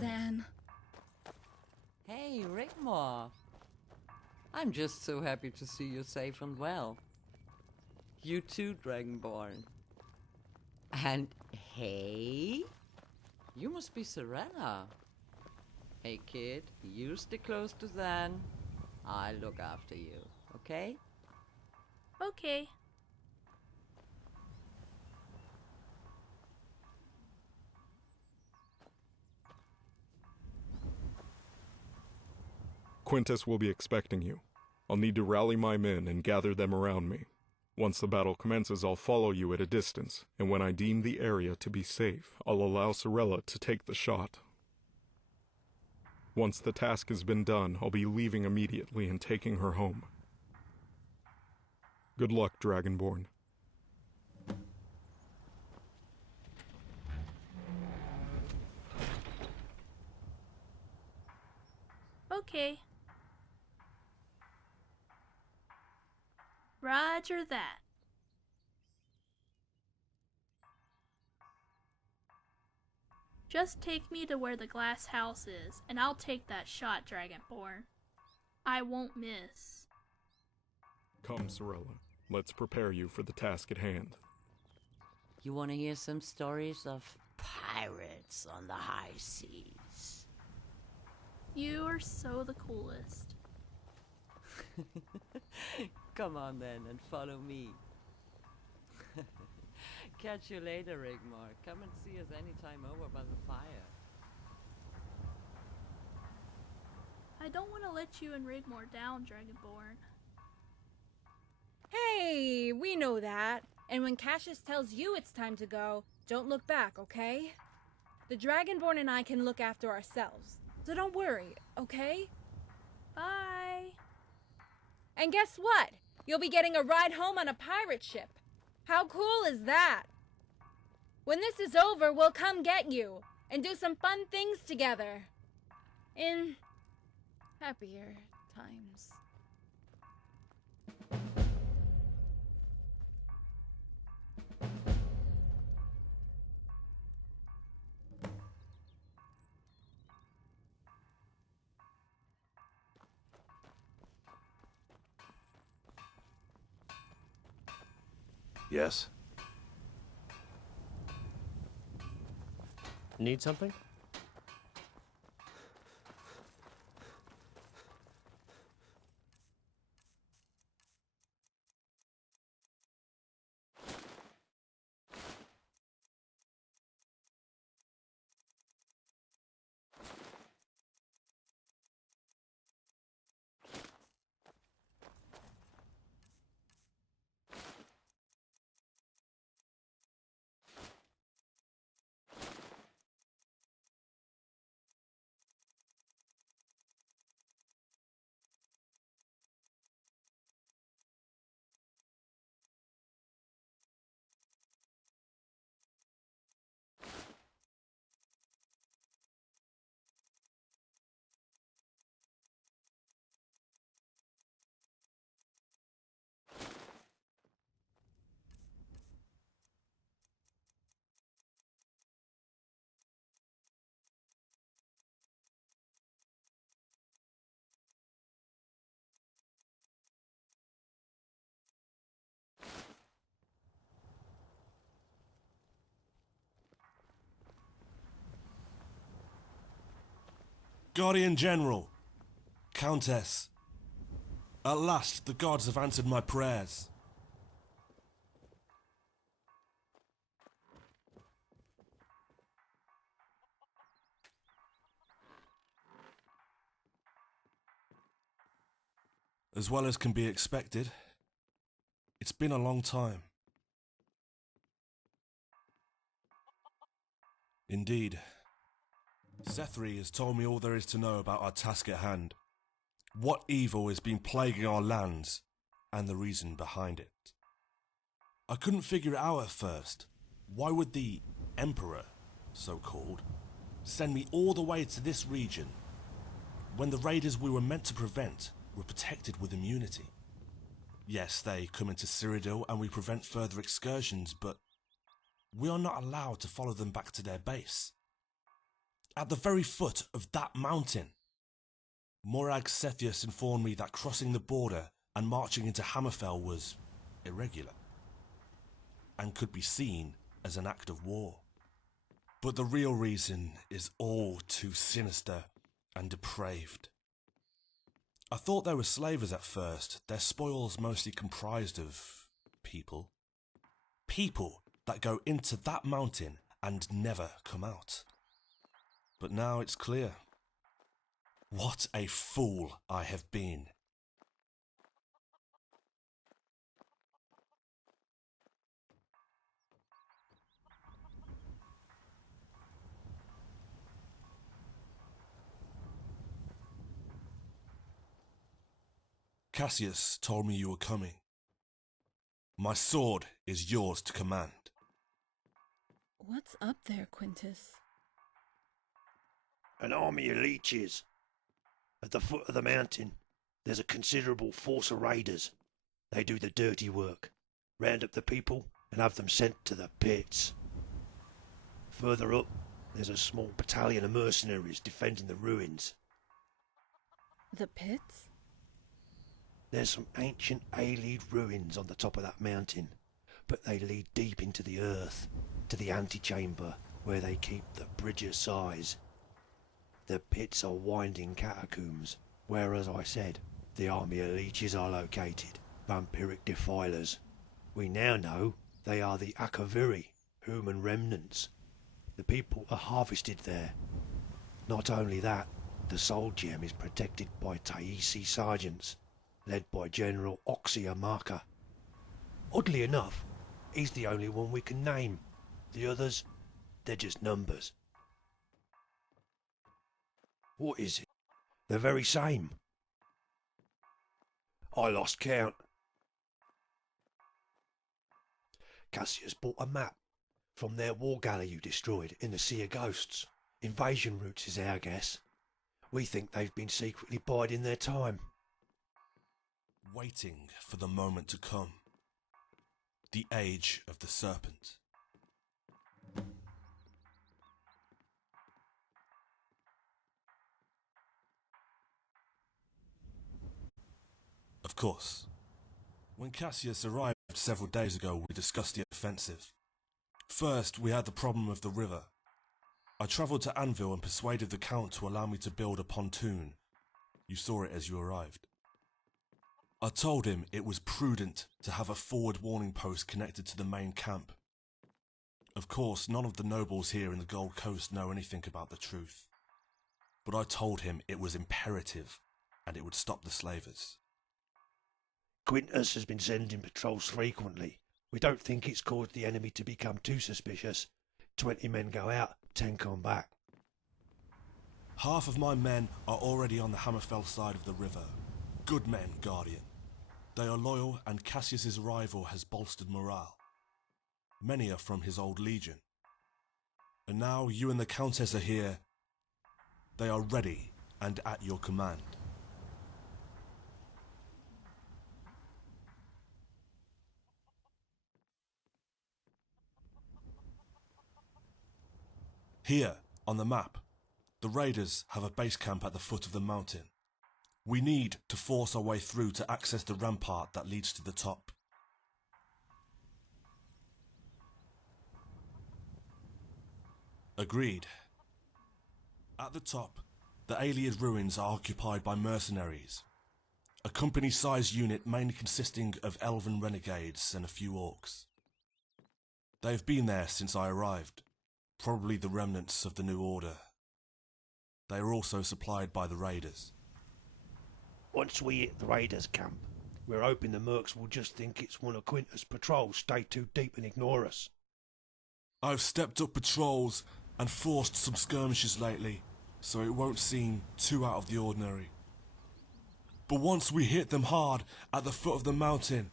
Zan. Hey, Rigmor. I'm just so happy to see you safe and well. You too, Dragonborn. And hey, you must be Serena. Hey kid, you stay close to Zan. I'll look after you, okay? Okay. Quintus will be expecting you. I'll need to rally my men and gather them around me. Once the battle commences, I'll follow you at a distance, and when I deem the area to be safe, I'll allow Sorella to take the shot. Once the task has been done, I'll be leaving immediately and taking her home. Good luck, Dragonborn. Okay. Roger that. Just take me to where the glass house is, and I'll take that shot, Dragonborn. I won't miss. Come, Sorella. Let's prepare you for the task at hand. You want to hear some stories of pirates on the high seas? You are so the coolest. Come on then and follow me. Catch you later, Rigmor. Come and see us anytime over by the fire. I don't want to let you and Rigmor down, Dragonborn. Hey, we know that. And when Cassius tells you it's time to go, don't look back, okay? The Dragonborn and I can look after ourselves. So don't worry, okay? Bye. And guess what? You'll be getting a ride home on a pirate ship. How cool is that? When this is over, we'll come get you and do some fun things together. In happier times. Yes? Need something? Guardian General, Countess, at last the gods have answered my prayers. As well as can be expected, it's been a long time. Indeed. Sethri has told me all there is to know about our task at hand, what evil has been plaguing our lands, and the reason behind it. I couldn't figure it out at first. Why would the Emperor, so-called, send me all the way to this region when the raiders we were meant to prevent were protected with immunity? Yes, they come into Cyrodiil and we prevent further excursions, but we are not allowed to follow them back to their base. At the very foot of that mountain, Morag Sethius informed me that crossing the border and marching into Hammerfell was irregular, and could be seen as an act of war. But the real reason is all too sinister and depraved. I thought they were slavers at first, their spoils mostly comprised of people. People that go into that mountain and never come out. But now it's clear. What a fool I have been. Cassius told me you were coming. My sword is yours to command. What's up there, Quintus? An army of leeches. At the foot of the mountain, there's a considerable force of raiders. They do the dirty work, round up the people and have them sent to the pits. Further up, there's a small battalion of mercenaries defending the ruins. The pits? There's some ancient Aelid ruins on the top of that mountain, but they lead deep into the earth, to the antechamber where they keep the Bridge of Sighs. The pits are winding catacombs, where, as I said, the army of leeches are located, vampiric defilers. We now know they are the Akaviri, human remnants. The people are harvested there. Not only that, the soul gem is protected by Taisi sergeants, led by General Oxyamaka. Oddly enough, he's the only one we can name. The others, they're just numbers. What is it? The very same. I lost count. Cassius bought a map from their war galley you destroyed in the Sea of Ghosts. Invasion routes is our guess. We think they've been secretly biding their time. Waiting for the moment to come. The age of the serpent. Of course, when Cassius arrived several days ago, we discussed the offensive. First, we had the problem of the river. I travelled to Anvil and persuaded the Count to allow me to build a pontoon. You saw it as you arrived. I told him it was prudent to have a forward warning post connected to the main camp. Of course, none of the nobles here in the Gold Coast know anything about the truth. But I told him it was imperative, and it would stop the slavers. Quintus has been sending patrols frequently. We don't think it's caused the enemy to become too suspicious. 20 men go out, 10 come back. Half of my men are already on the Hammerfell side of the river. Good men, Guardian. They are loyal, and Cassius's arrival has bolstered morale. Many are from his old legion. And now you and the Countess are here. They are ready and at your command. Here, on the map, the raiders have a base camp at the foot of the mountain. We need to force our way through to access the rampart that leads to the top. Agreed. At the top, the Ayleid ruins are occupied by mercenaries. A company-sized unit mainly consisting of elven renegades and a few orcs. They've been there since I arrived. Probably the remnants of the New Order. They are also supplied by the raiders. Once we hit the raiders' camp, we're hoping the mercs will just think it's one of Quintus' patrols, stay too deep and ignore us. I've stepped up patrols and forced some skirmishes lately, so it won't seem too out of the ordinary. But once we hit them hard at the foot of the mountain,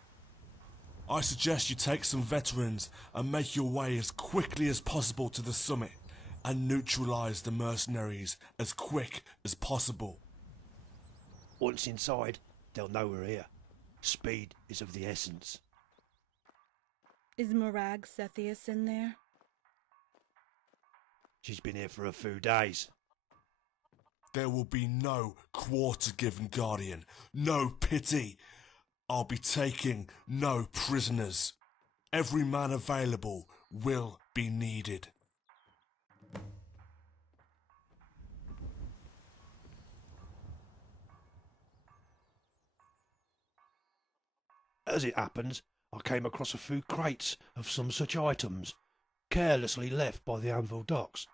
I suggest you take some veterans and make your way as quickly as possible to the summit and neutralize the mercenaries as quick as possible. Once inside, they'll know we're here. Speed is of the essence. Is Morag Sethius in there? She's been here for a few days. There will be no quarter given, Guardian. No pity. I'll be taking no prisoners. Every man available will be needed. As it happens, I came across a few crates of some such items, carelessly left by the Anvil docks,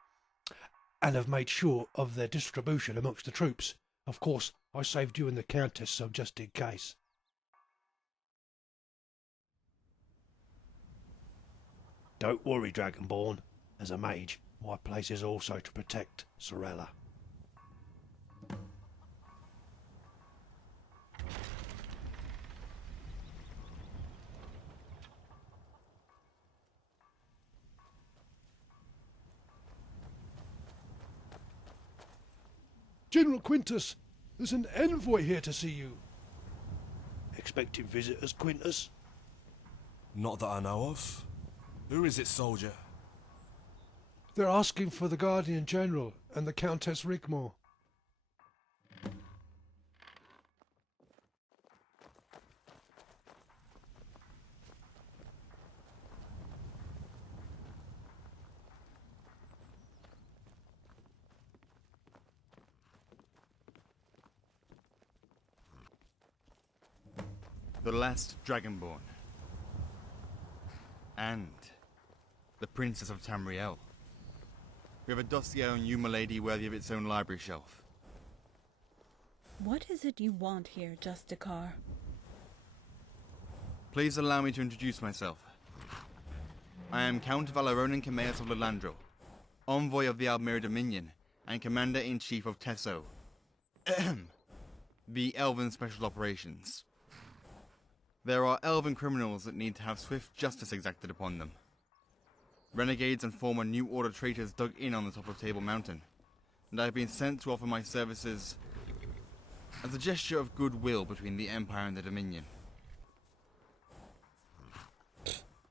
and have made sure of their distribution amongst the troops. Of course, I saved you and the Countess, so just in case. Don't worry, Dragonborn. As a mage, my place is also to protect Sorella. General Quintus, there's an envoy here to see you. Expecting visitors, Quintus? Not that I know of. Who is it, soldier? They're asking for the Guardian General and the Countess Rigmore. The last Dragonborn. And the Princess of Tamriel. We have a dossier on you, my lady, worthy of its own library shelf. What is it you want here, Justicar? Please allow me to introduce myself. I am Count Valeronan Cameas of Lelandro, envoy of the Almere Dominion, and Commander-in-Chief of Tesso. The Elven Special Operations. There are elven criminals that need to have swift justice exacted upon them. Renegades and former New Order traitors dug in on the top of Table Mountain, and I have been sent to offer my services as a gesture of goodwill between the Empire and the Dominion.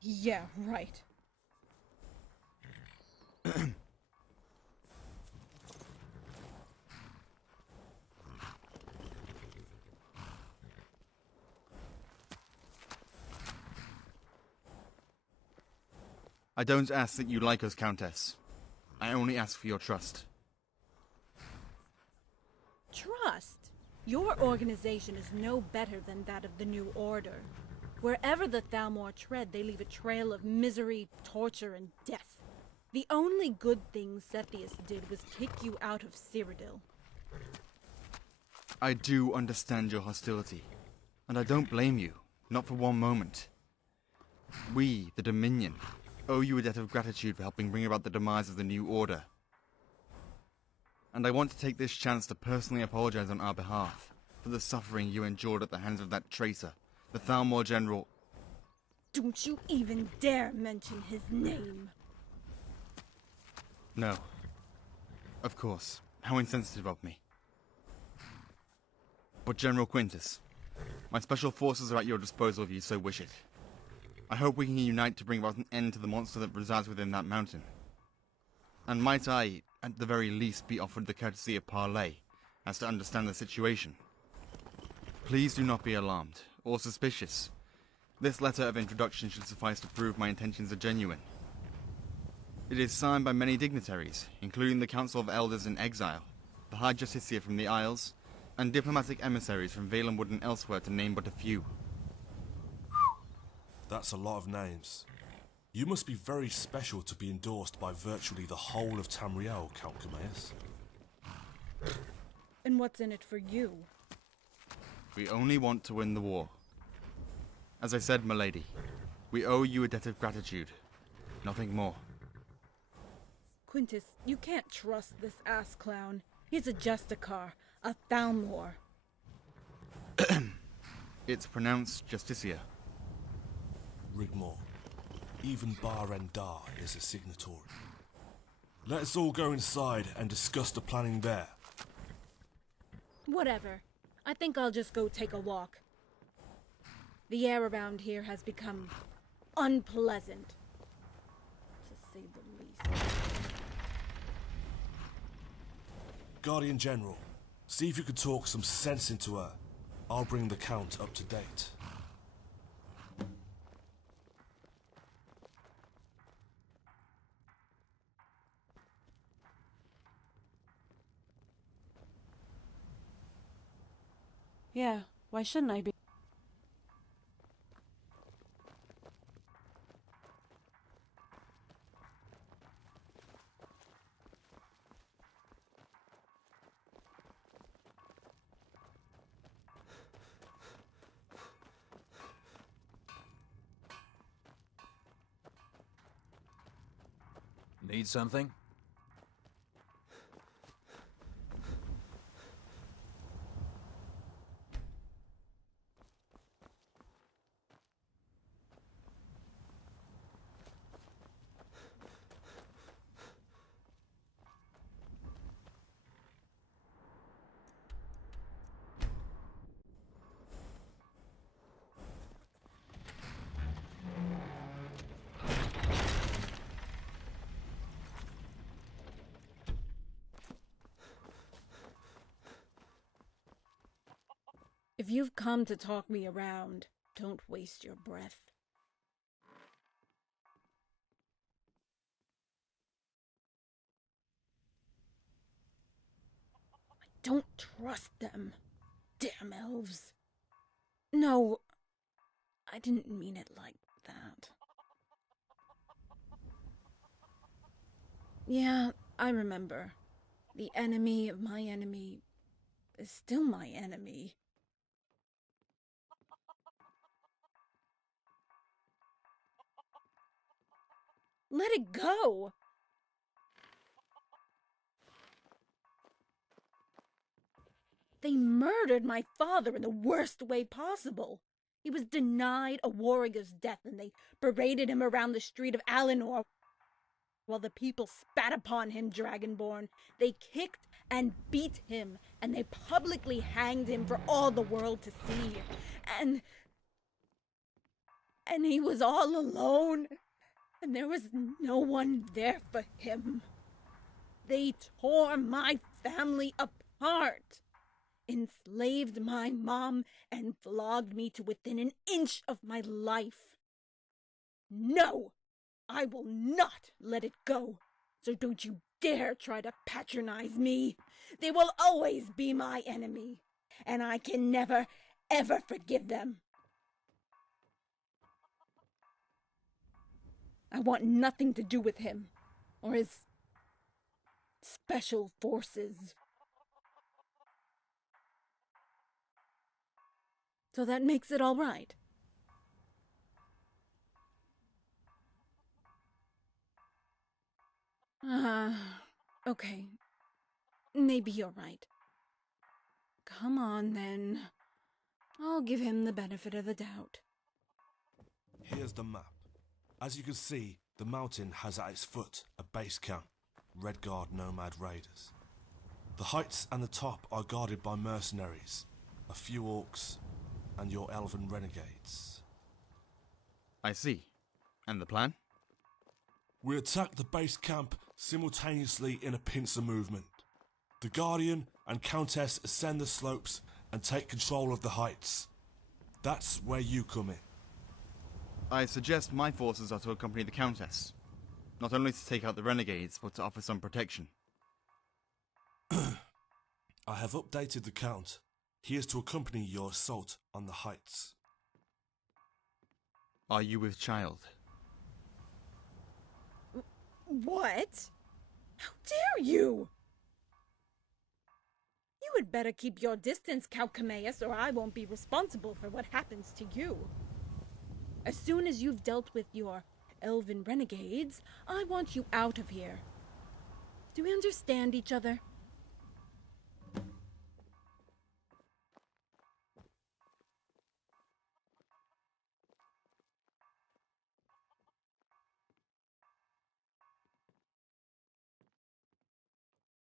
Yeah, right. I don't ask that you like us, Countess. I only ask for your trust. Trust? Your organization is no better than that of the New Order. Wherever the Thalmor tread, they leave a trail of misery, torture, and death. The only good thing Zethius did was kick you out of Cyrodiil. I do understand your hostility, and I don't blame you, not for one moment. We, the Dominion, owe you a debt of gratitude for helping bring about the demise of the New Order. And I want to take this chance to personally apologize on our behalf for the suffering you endured at the hands of that traitor, the Thalmor General. Don't you even dare mention his name. No. Of course. How insensitive of me. But General Quintus, my special forces are at your disposal if you so wish it. I hope we can unite to bring about an end to the monster that resides within that mountain. And might I, at the very least, be offered the courtesy of parley, as to understand the situation. Please do not be alarmed, or suspicious. This letter of introduction should suffice to prove my intentions are genuine. It is signed by many dignitaries, including the Council of Elders in Exile, the High Justiciar from the Isles, and diplomatic emissaries from Valenwood and elsewhere, to name but a few. That's a lot of names. You must be very special to be endorsed by virtually the whole of Tamriel, Count Cumaeus. And what's in it for you? We only want to win the war. As I said, milady, we owe you a debt of gratitude. Nothing more. Quintus, you can't trust this ass clown. He's a Justicar, a Thalmor. It's pronounced Justiciar. Rigmore, even Barendar is a signatory. Let's all go inside and discuss the planning there. Whatever. I think I'll just go take a walk. The air around here has become unpleasant, to say the least. Guardian General, see if you can talk some sense into her. I'll bring the Count up to date. Yeah, why shouldn't I be? Need something? If you've come to talk me around, don't waste your breath. I don't trust them. Damn elves. No, I didn't mean it like that. Yeah, I remember. The enemy of my enemy is still my enemy. Let it go! They murdered my father in the worst way possible. He was denied a warrior's death, and they paraded him around the street of Alinor while the people spat upon him, Dragonborn. They kicked and beat him, and they publicly hanged him for all the world to see. And he was all alone, and there was no one there for him. They tore my family apart, enslaved my mom, and flogged me to within an inch of my life. No! I will not let it go, so don't you dare try to patronize me. They will always be my enemy, and I can never, ever forgive them. I want nothing to do with him, or his special forces. So that makes it all right. Okay. Maybe you're right. Come on, then. I'll give him the benefit of the doubt. Here's the map. As you can see, the mountain has at its foot a base camp, Redguard nomad raiders. The heights and the top are guarded by mercenaries, a few orcs, and your elven renegades. I see. And the plan? We attack the base camp simultaneously in a pincer movement. The Guardian and Countess ascend the slopes and take control of the heights. That's where you come in. I suggest my forces are to accompany the Countess. Not only to take out the renegades, but to offer some protection. I have updated the Count. He is to accompany your assault on the heights. Are you with child? What? How dare you? You had better keep your distance, Calcameus, or I won't be responsible for what happens to you. As soon as you've dealt with your elven renegades, I want you out of here. Do we understand each other?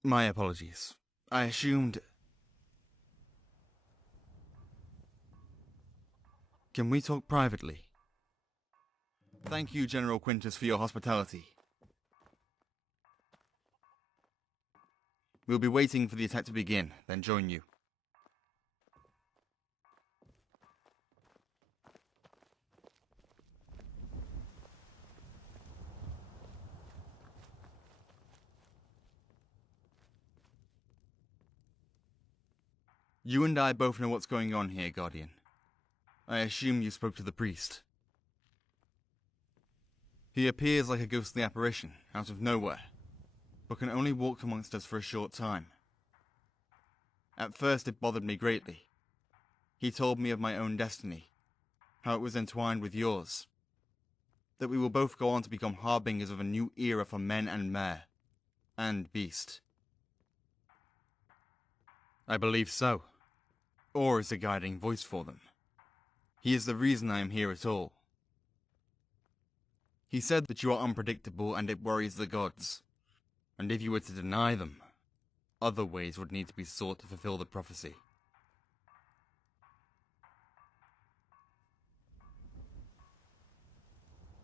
My apologies. I assumed... Can we talk privately? Thank you, General Quintus, for your hospitality. We'll be waiting for the attack to begin, then join you. You and I both know what's going on here, Guardian. I assume you spoke to the priest. He appears like a ghostly apparition, out of nowhere, but can only walk amongst us for a short time. At first it bothered me greatly. He told me of my own destiny, how it was entwined with yours, that we will both go on to become harbingers of a new era for men and mare, and beast. I believe so. Or is a guiding voice for them. He is the reason I am here at all. He said that you are unpredictable and it worries the gods, and if you were to deny them, other ways would need to be sought to fulfill the prophecy.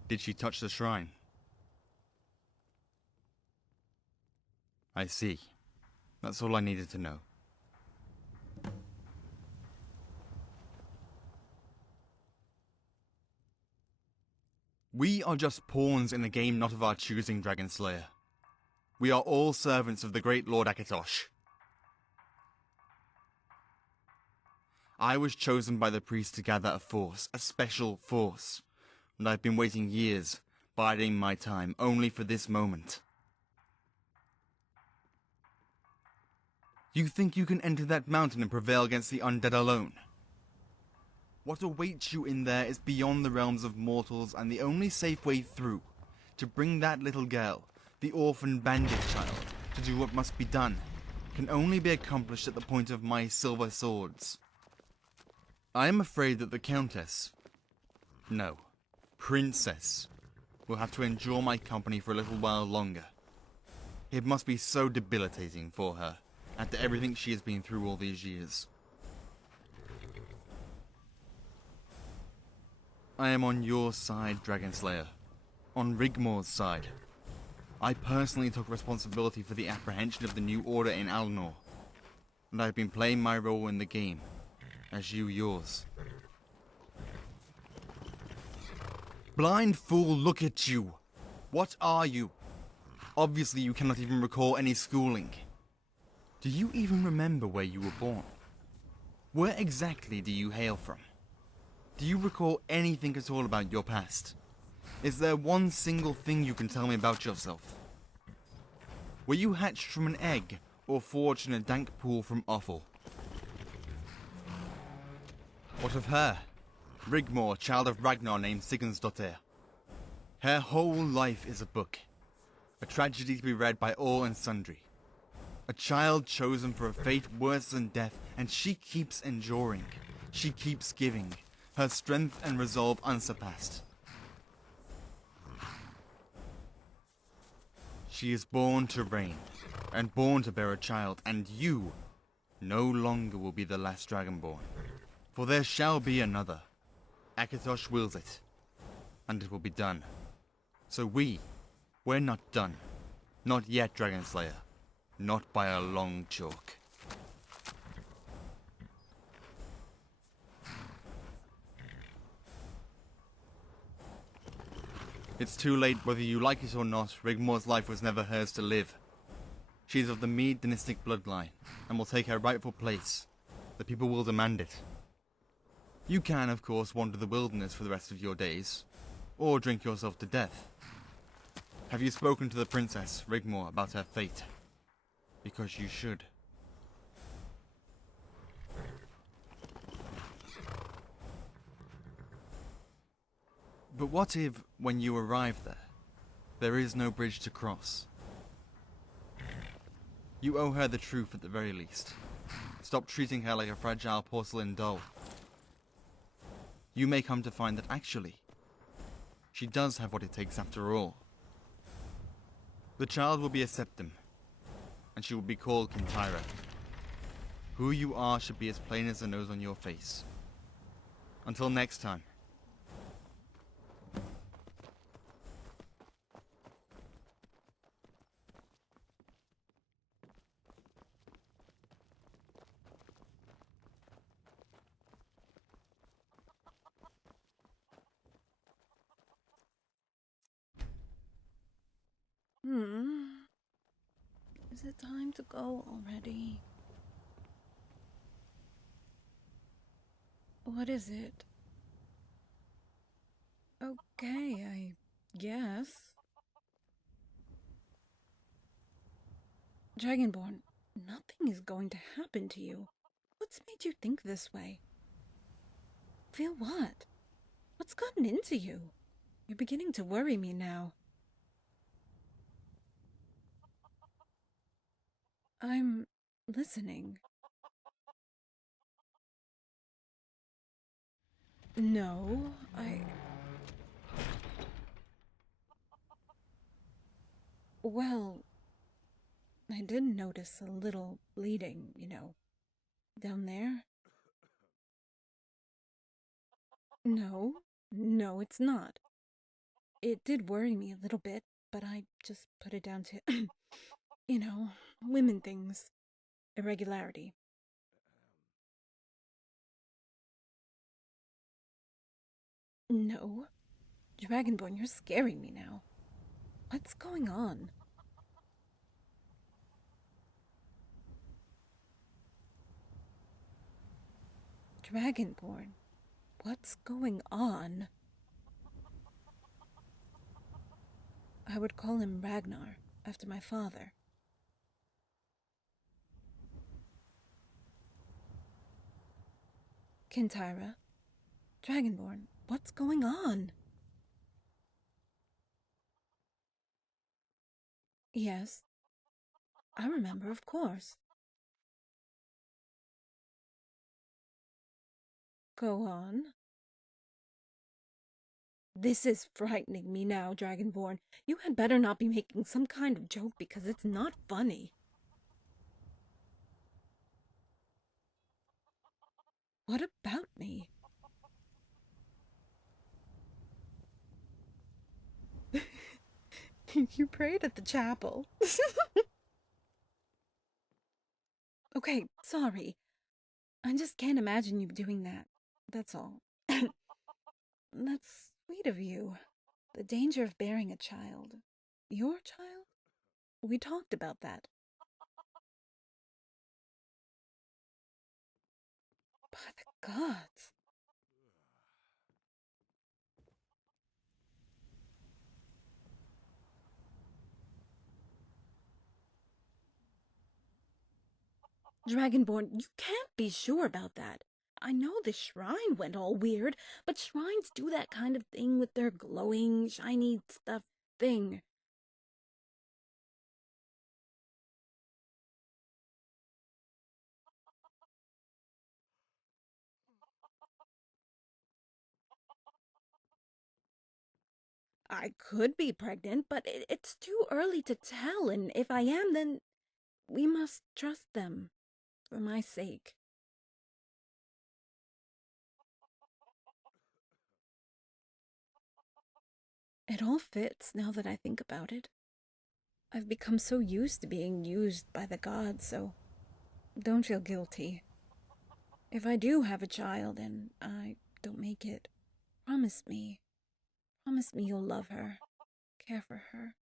Did she touch the shrine? I see. That's all I needed to know. We are just pawns in a game not of our choosing, Dragon Slayer. We are all servants of the great Lord Akatosh. I was chosen by the priest to gather a force, a special force, and I've been waiting years, biding my time, only for this moment. You think you can enter that mountain and prevail against the undead alone? What awaits you in there is beyond the realms of mortals, and the only safe way through, to bring that little girl, the orphan bandit child, to do what must be done, can only be accomplished at the point of my silver swords. I am afraid that the Countess, no, Princess, will have to endure my company for a little while longer. It must be so debilitating for her, after everything she has been through all these years. I am on your side, Dragon Slayer. On Rigmore's side. I personally took responsibility for the apprehension of the New Order in Alnor, and I've been playing my role in the game, as you yours. Blind fool, look at you! What are you? Obviously you cannot even recall any schooling. Do you even remember where you were born? Where exactly do you hail from? Do you recall anything at all about your past? Is there one single thing you can tell me about yourself? Were you hatched from an egg, or forged in a dank pool from offal? What of her? Rigmore, child of Ragnar named Sigurdsdottir. Her whole life is a book. A tragedy to be read by all and sundry. A child chosen for a fate worse than death, and she keeps enduring. She keeps giving. Her strength and resolve unsurpassed. She is born to reign, and born to bear a child, and you no longer will be the last Dragonborn. For there shall be another. Akatosh wills it, and it will be done. So we're not done. Not yet, Dragon Slayer. Not by a long chalk. It's too late whether you like it or not. Rigmore's life was never hers to live. She is of the Mead dynastic bloodline, and will take her rightful place. The people will demand it. You can, of course, wander the wilderness for the rest of your days, or drink yourself to death. Have you spoken to the princess, Rigmore, about her fate? Because you should. But what if, when you arrive there is no bridge to cross? You owe her the truth at the very least. Stop treating her like a fragile porcelain doll. You may come to find that actually, she does have what it takes after all. The child will be a septim, and she will be called Kintyra. Who you are should be as plain as the nose on your face. Until next time. Is it time to go already? What is it? Okay, I guess. Dragonborn, nothing is going to happen to you. What's made you think this way? Feel what? What's gotten into you? You're beginning to worry me now. I'm listening. No, Well, I did notice a little bleeding, down there. No, it's not. It did worry me a little bit, but I just put it down to, women things. Irregularity. No. Dragonborn, you're scaring me now. What's going on? Dragonborn, what's going on? I would call him Ragnar, after my father. Kintyra, Dragonborn, what's going on? Yes, I remember, of course. Go on. This is frightening me now, Dragonborn. You had better not be making some kind of joke because it's not funny. What about me? You prayed at the chapel. Okay, sorry. I just can't imagine you doing that. That's all. That's sweet of you. The danger of bearing a child. Your child? We talked about that. By the gods. Dragonborn, you can't be sure about that. I know the shrine went all weird, but shrines do that kind of thing with their glowing, shiny stuff thing. I could be pregnant, but it's too early to tell, and if I am, then we must trust them, for my sake. It all fits now that I think about it. I've become so used to being used by the gods, so don't feel guilty. If I do have a child and I don't make it, promise me. Promise me you'll love her, care for her,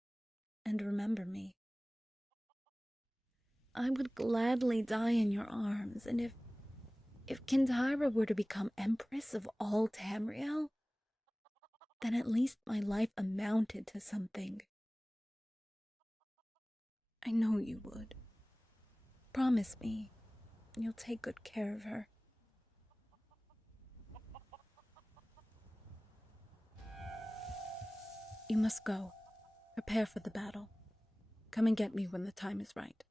and remember me. I would gladly die in your arms, and if Kintyra were to become Empress of all Tamriel, then at least my life amounted to something. I know you would. Promise me you'll take good care of her. You must go. Prepare for the battle. Come and get me when the time is right.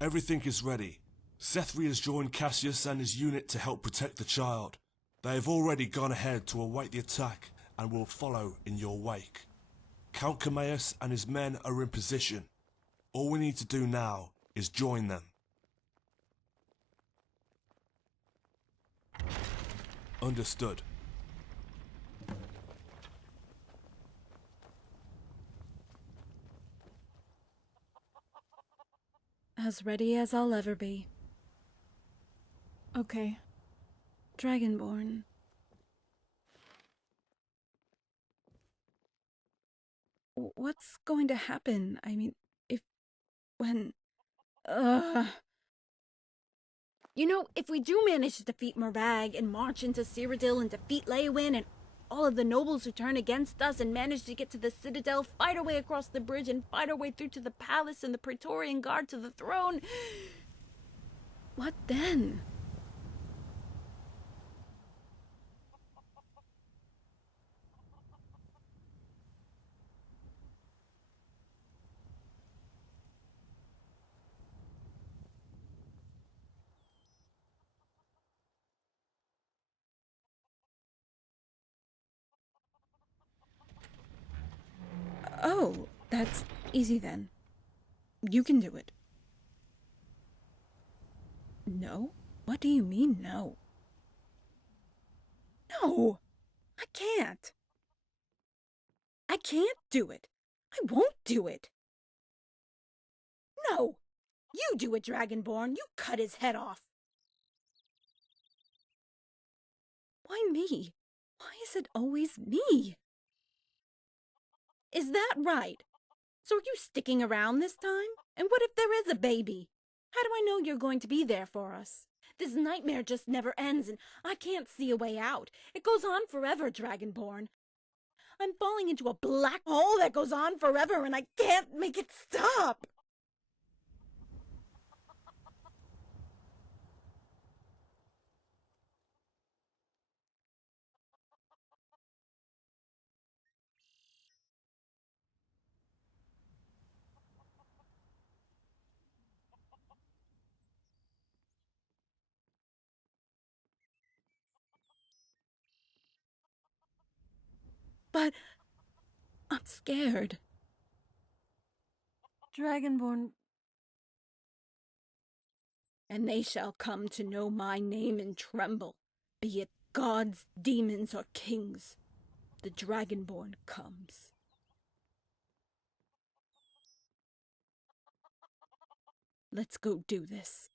Everything is ready. Sethri has joined Cassius and his unit to help protect the child. They have already gone ahead to await the attack and will follow in your wake. Count Cameus and his men are in position. All we need to do now is join them. Understood. As ready as I'll ever be. Okay. Dragonborn. What's going to happen? I mean, when... You know, if we do manage to defeat Morag and march into Cyrodiil and defeat Leywin and all of the nobles who turn against us and manage to get to the Citadel, fight our way across the bridge and fight our way through to the palace and the Praetorian Guard to the throne, what then? Oh, that's easy then. You can do it. No? What do you mean, no? No! I can't! I can't do it! I won't do it! No! You do it, Dragonborn! You cut his head off! Why me? Why is it always me? Is that right? So are you sticking around this time? And what if there is a baby? How do I know you're going to be there for us? This nightmare just never ends, and I can't see a way out. It goes on forever, Dragonborn. I'm falling into a black hole that goes on forever, and I can't make it stop! but I'm scared. Dragonborn. And they shall come to know my name and tremble, be it gods, demons, or kings. The Dragonborn comes. Let's go do this.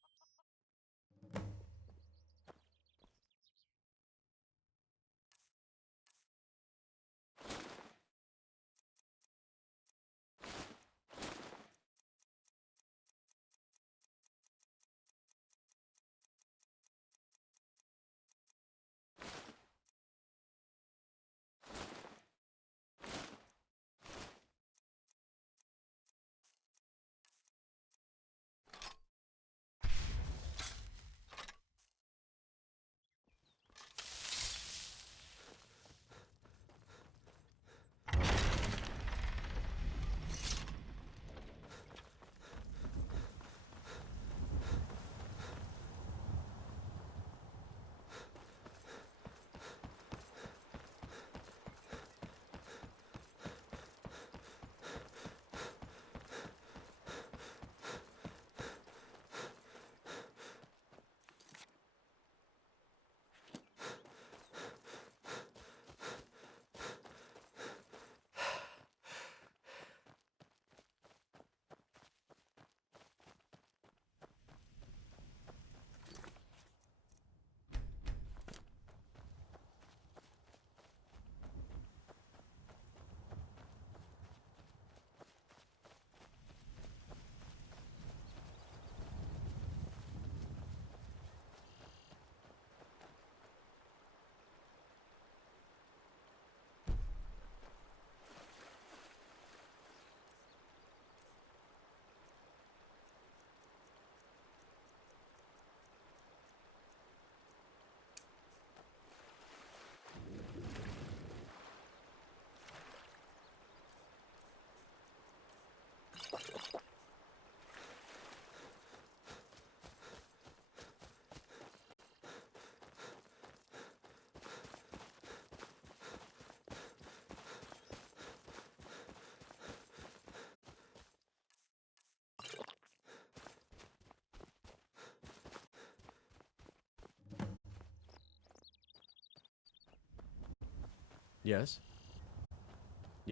Yes?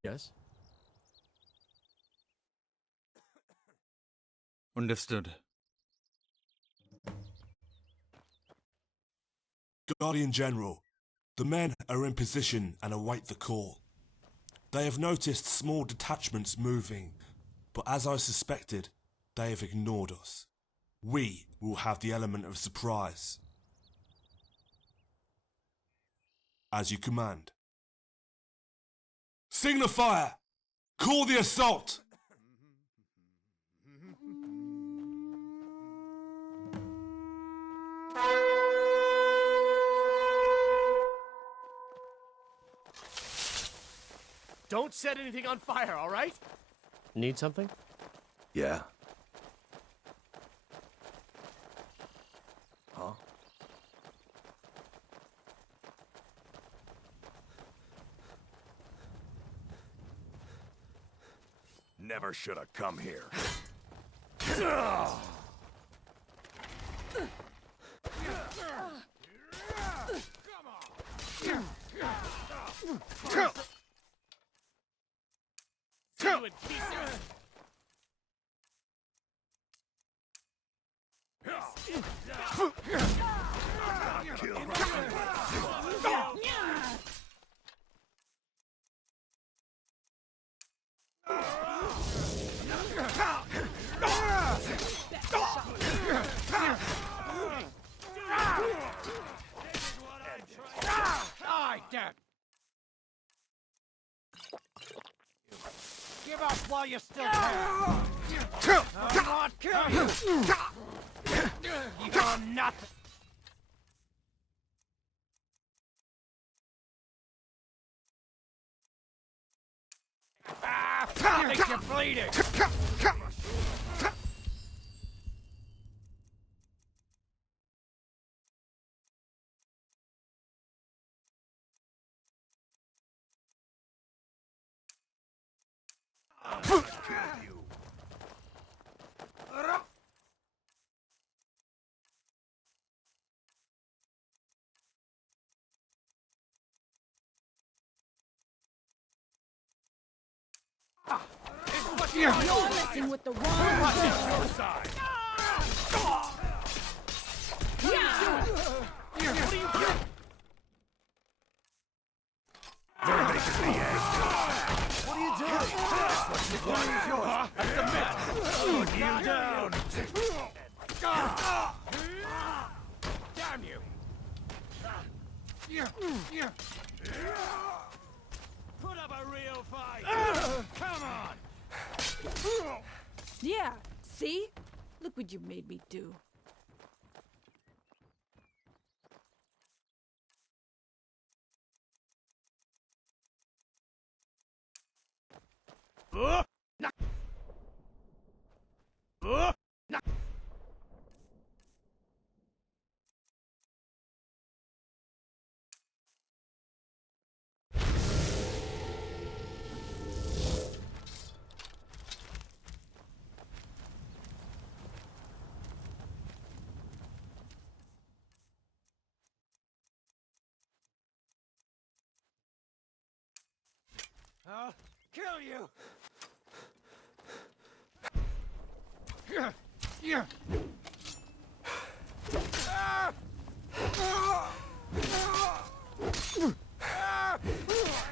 Yes? Understood. Guardian General, the men are in position and await the call. They have noticed small detachments moving, but as I suspected, they have ignored us. We will have the element of surprise. As you command. Signifier! Call the assault! Don't set anything on fire, all right? Need something? Yeah. Huh? Never should have come here. Give up while you still can! I'll not kill you! You're nothing! I think you're bleeding! You're messing with the wrong girl. side. They're making me angry. What are you doing? That's what you want. That's the myth. Put you down. Damn you. Put up a real fight. Come on. Yeah, see? Look what you made me do. I'll kill you.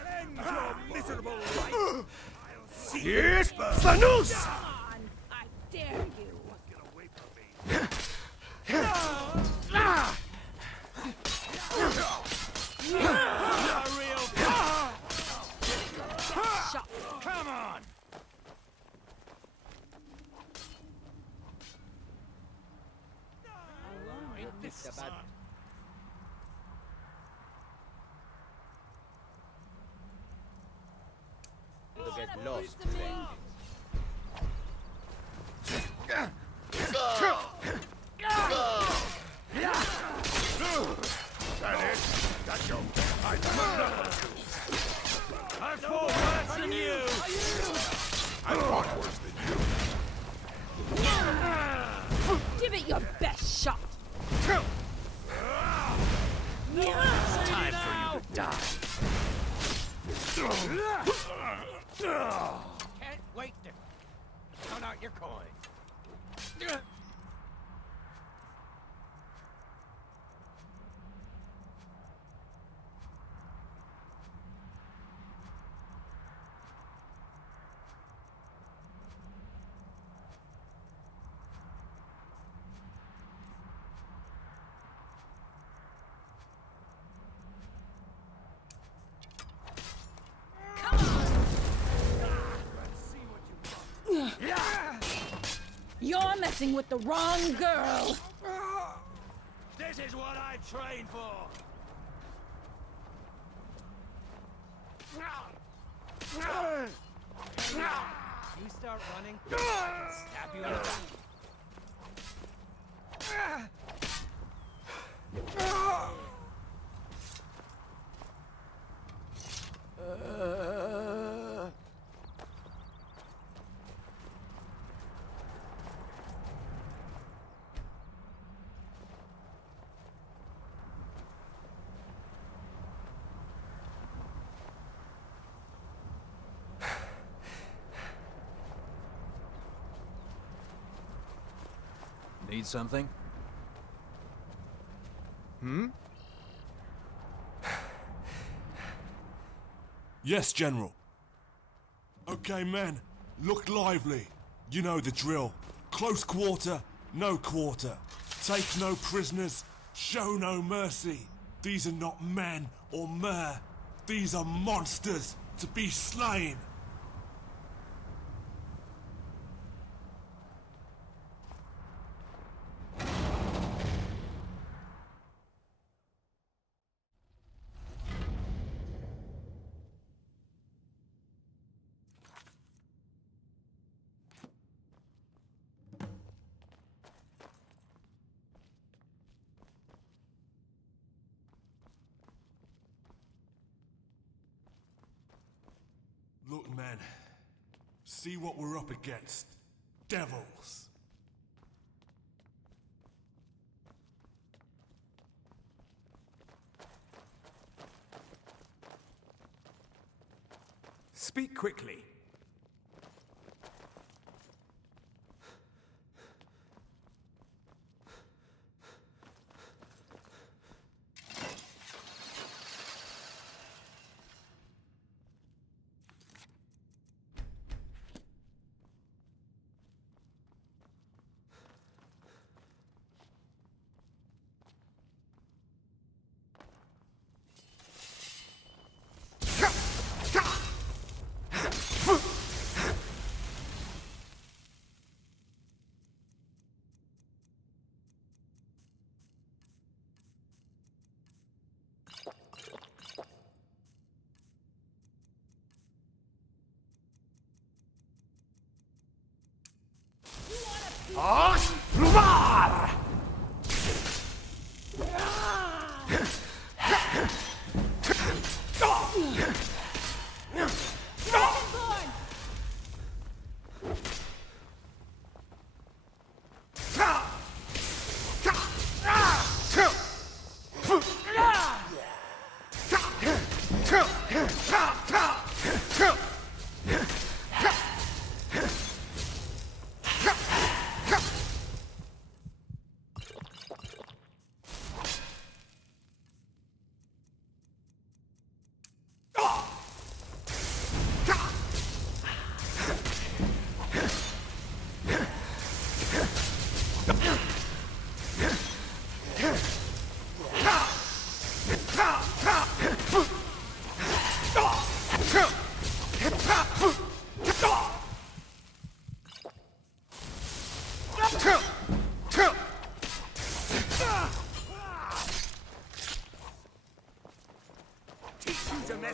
End your miserable life. I'll see you first. Slanus! I dare you. Get away from me. Come on! Ain't this son? Get lost today. That it? That's your I fought worse than you! I fought worse than you! Give it your best shot. Time for you to die! Can't wait to count out your coins. You're messing with the wrong girl. This is what I trained for! You start running, I can stab you in the back. Need something? Yes, General. Okay, men, look lively. You know the drill. Close quarter, no quarter. Take no prisoners, show no mercy. These are not men or mer. These are monsters to be slain. Look, men. See what we're up against. Devils. Speak quickly.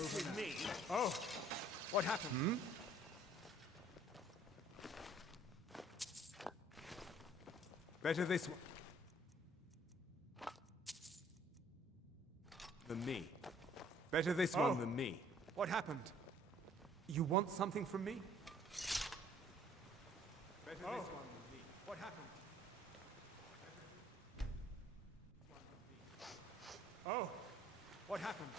mess with me. Oh, what happened? Better this one than me. Better this one than me. What happened? You want something from me? Better this one than me. What happened? Oh, what happened?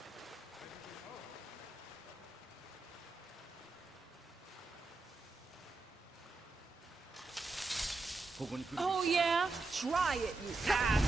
Oh, yeah? Try it, you ass!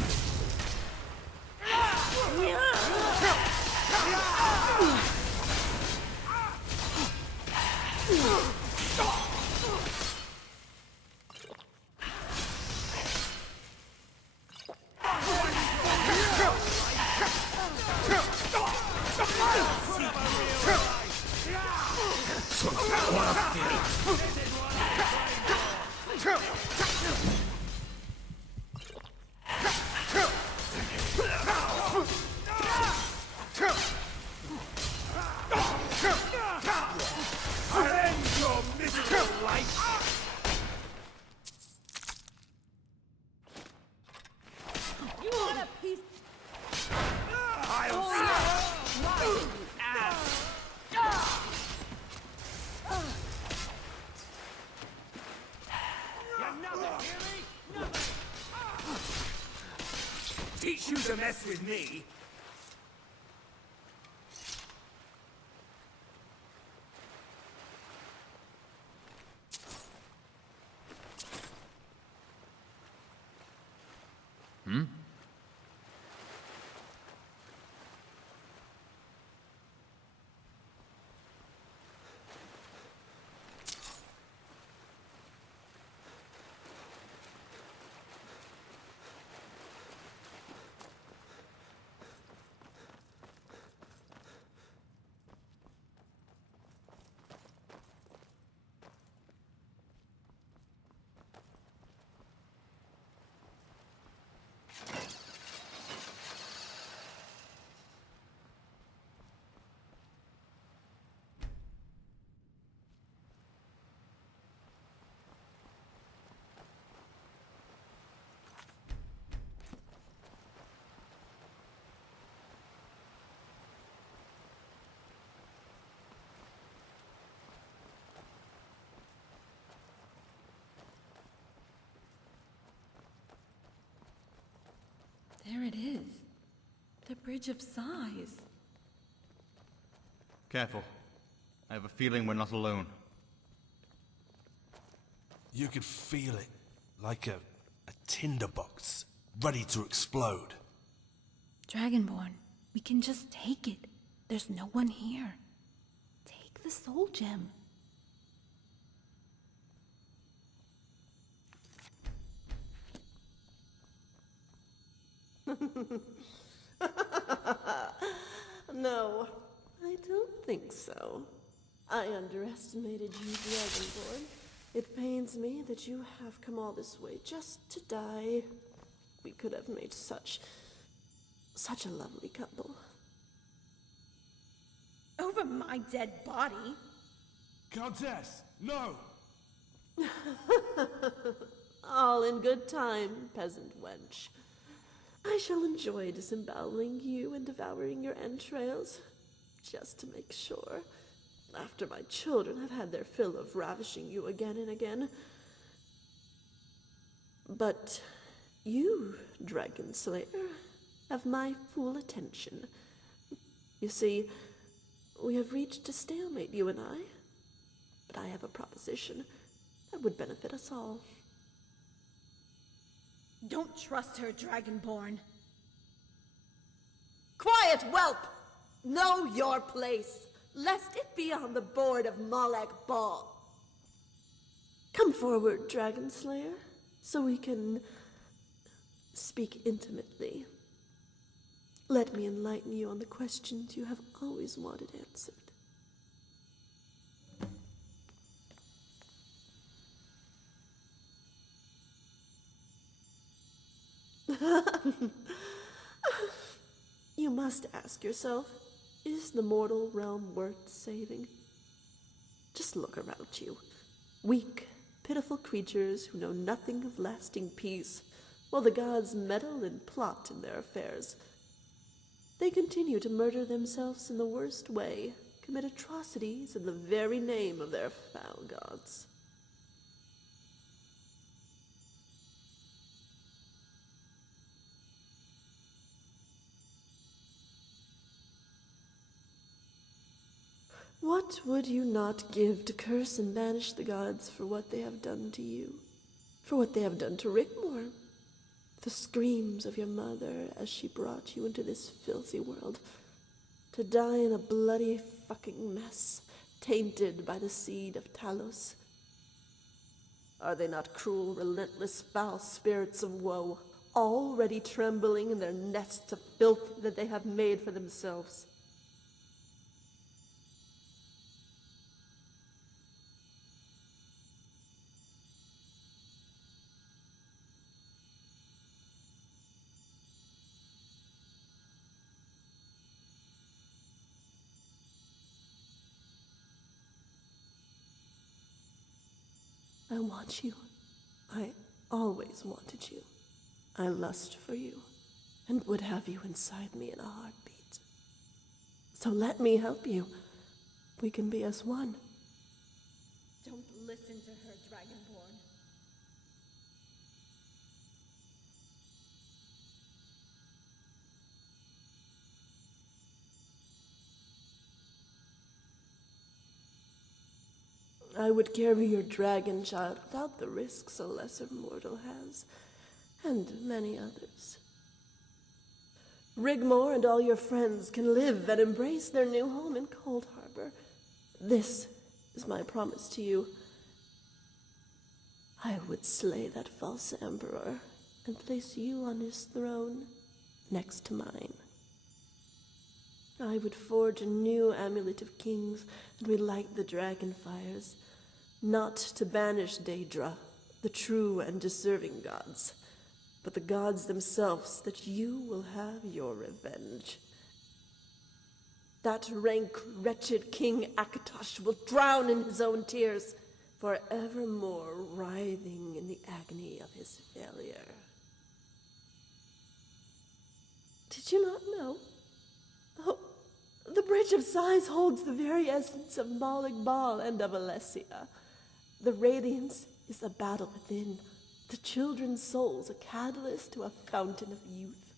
You want a piece? Oh, yeah! Try it, you ass! You nothing, hear me? Nothing! Teach you to mess with me? There it is. The Bridge of Sighs. Careful. I have a feeling we're not alone. You could feel it, like a tinderbox, ready to explode. Dragonborn, we can just take it. There's no one here. Take the soul gem. No, I don't think so. I underestimated you, Dragonborn. It pains me that you have come all this way just to die. We could have made such a lovely couple. Over my dead body? Countess, no! All in good time, peasant wench. I shall enjoy disemboweling you and devouring your entrails, just to make sure, after my children have had their fill of ravishing you again and again. But you, Dragon Slayer, have my full attention. You see, we have reached a stalemate, you and I. But I have a proposition that would benefit us all. Don't trust her, Dragonborn. Quiet, whelp! Know your place, lest it be on the board of Malek Ball. Come forward, Dragon Slayer, so we can speak intimately. Let me enlighten you on the questions you have always wanted answered. You must ask yourself, Is the mortal realm worth saving? Just look around you. Weak, pitiful creatures who know nothing of lasting peace, while the gods meddle and plot in their affairs. They continue to murder themselves in the worst way, commit atrocities in the very name of their foul gods. What would you not give to curse and banish the gods for what they have done to you? For what they have done to Rickmore? The screams of your mother as she brought you into this filthy world, to die in a bloody fucking mess, tainted by the seed of Talos. Are they not cruel, relentless, foul spirits of woe, already trembling in their nests of filth that they have made for themselves? I want you. I always wanted you. I lust for you, and would have you inside me in a heartbeat. So let me help you. We can be as one. Don't listen to her, Dragonborn. I would carry your dragon child without the risks a lesser mortal has, and many others. Rigmore and all your friends can live and embrace their new home in Cold Harbor. This is my promise to you. I would slay that false emperor and place you on his throne next to mine. I would forge a new amulet of kings and relight the dragon fires, not to banish Daedra, the true and deserving gods, but the gods themselves, that you will have your revenge. That rank, wretched King Akatosh will drown in his own tears, forevermore writhing in the agony of his failure. Did you not know? Oh, the Bridge of Sighs holds the very essence of Malik Bal and of Alessia. The radiance is a battle within, the children's souls a catalyst to a fountain of youth.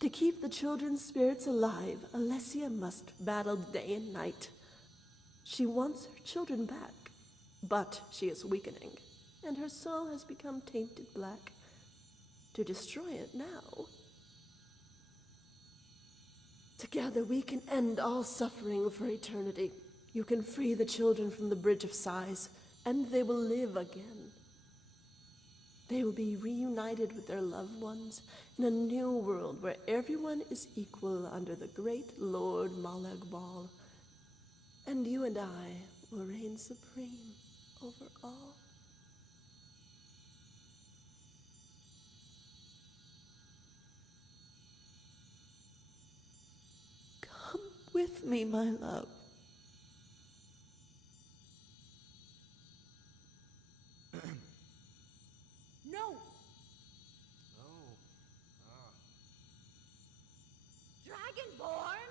To keep the children's spirits alive, Alessia must battle day and night. She wants her children back, but she is weakening, and her soul has become tainted black. To destroy it now, together we can end all suffering for eternity. You can free the children from the Bridge of Sighs, and they will live again. They will be reunited with their loved ones in a new world where everyone is equal under the great Lord Malag Bal. And you and I will reign supreme over all. Come with me, my love. No! Dragonborn!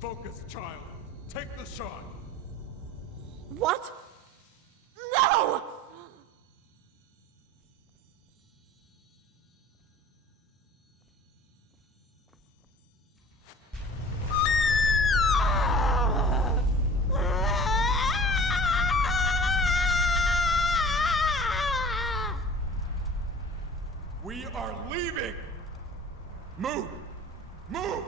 Focus, child. Take the shot. What? No! We are leaving! Move! Move!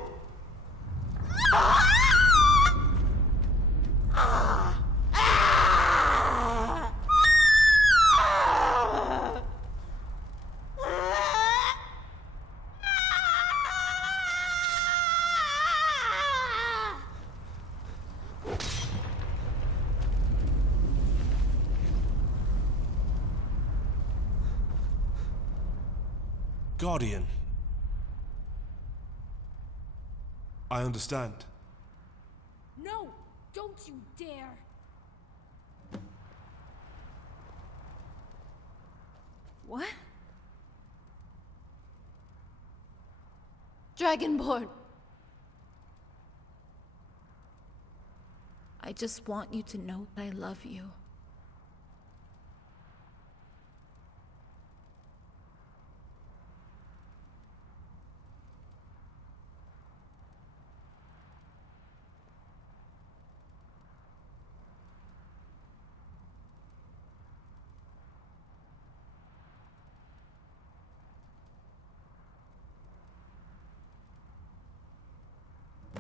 Guardian. I understand. No! Don't you dare! What? Dragonborn! I just want you to know I love you.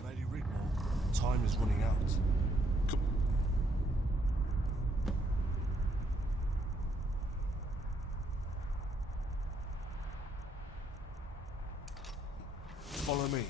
Lady Rigmore, time is running out. Follow me.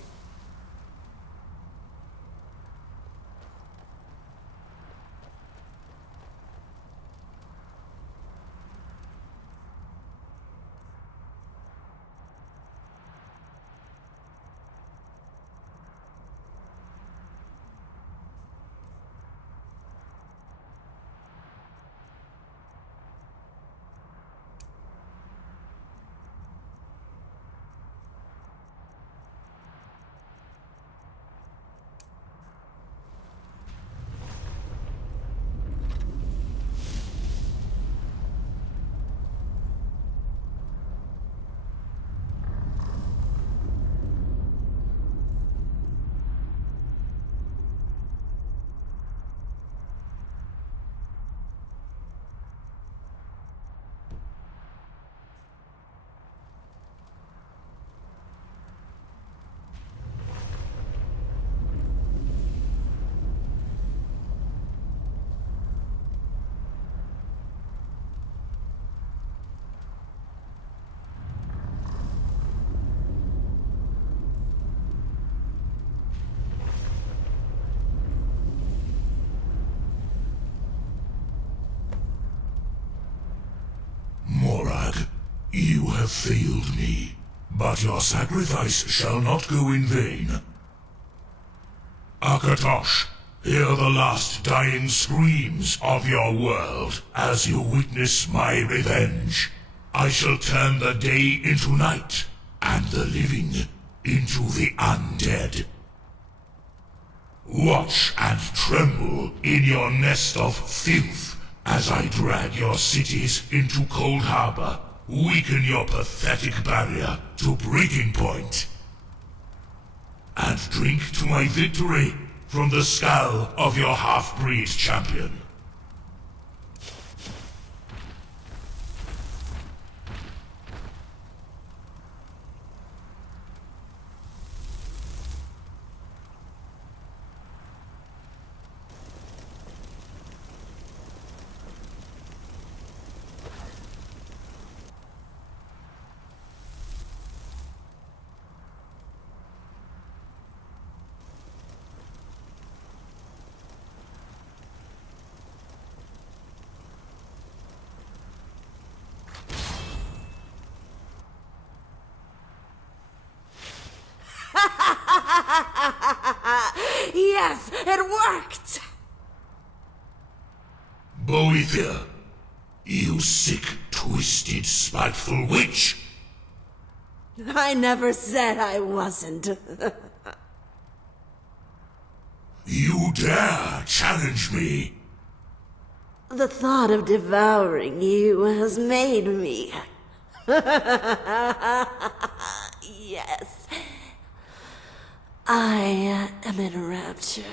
Morag, you have failed me, but your sacrifice shall not go in vain. Akatosh, hear the last dying screams of your world as you witness my revenge. I shall turn the day into night, and the living into the undead. Watch and tremble in your nest of filth as I drag your cities into Cold Harbor, weaken your pathetic barrier to breaking point, and drink to my victory from the skull of your half-breed champion. Yes, it worked! Boethia, you sick, twisted, spiteful witch! I never said I wasn't. You dare challenge me? The thought of devouring you has made me. Yes. I am in rapture.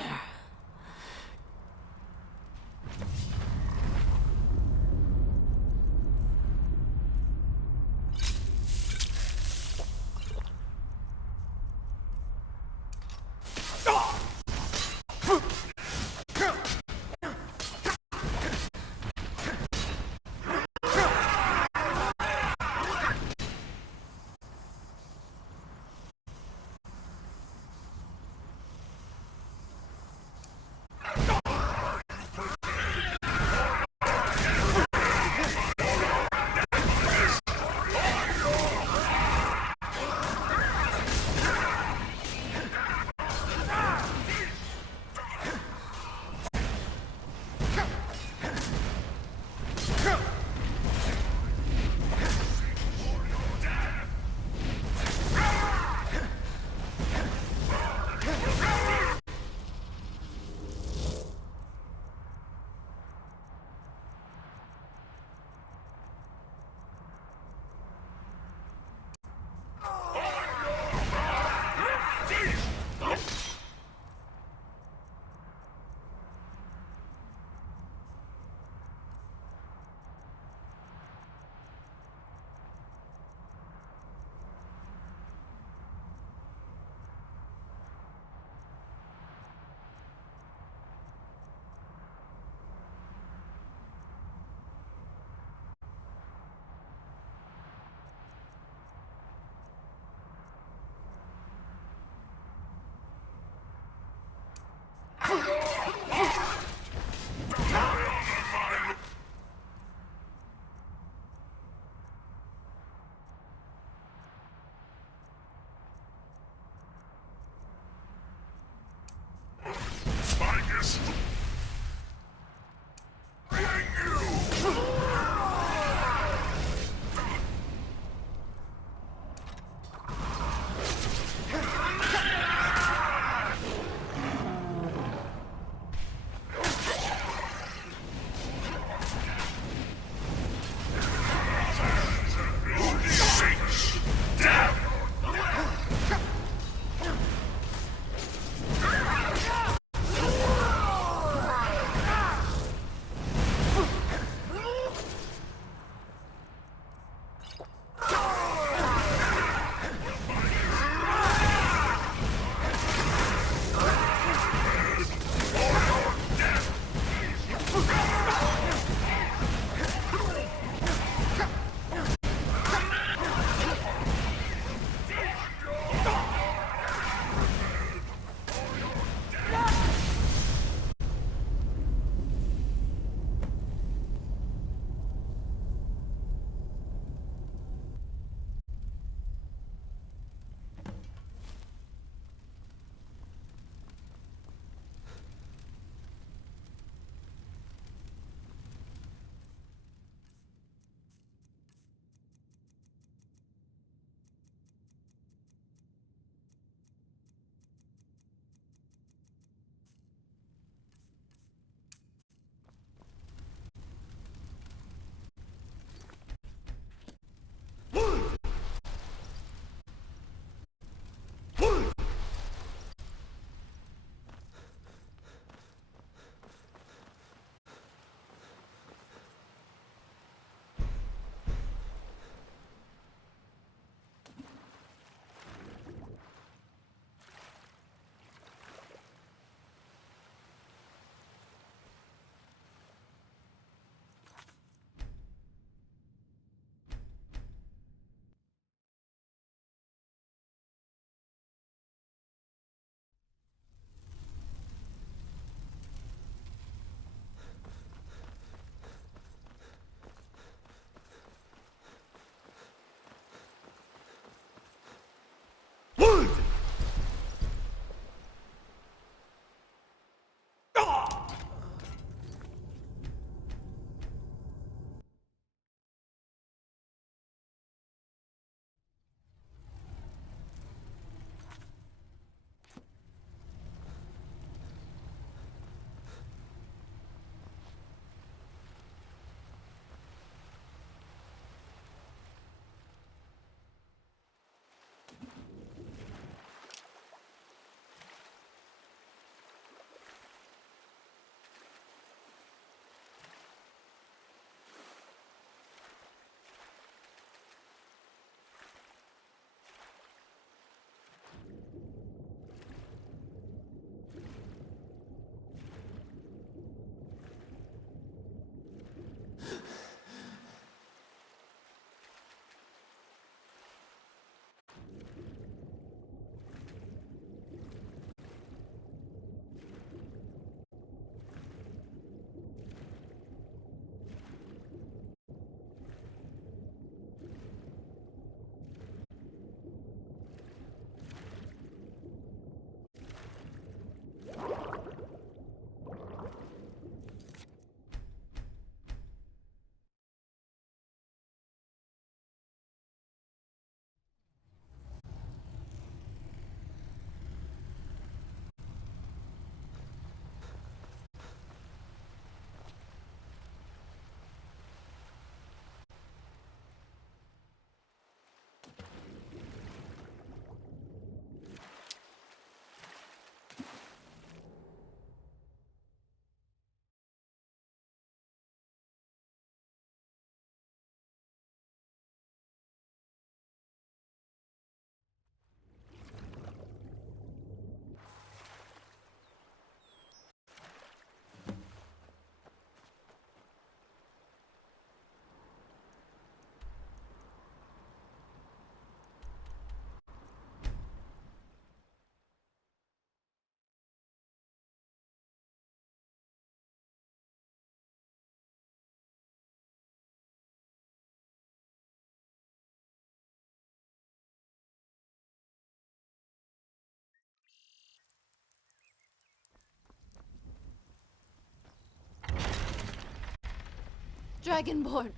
Dragonborn.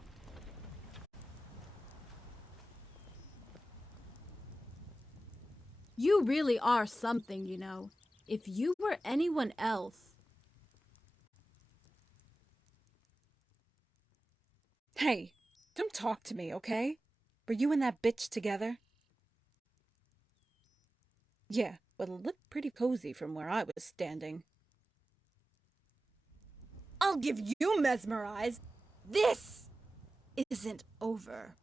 You really are something, you know. If you were anyone else... Hey, don't talk to me, okay? Were you and that bitch together? Yeah, well, it looked pretty cozy from where I was standing. I'll give you mesmerized. This isn't over.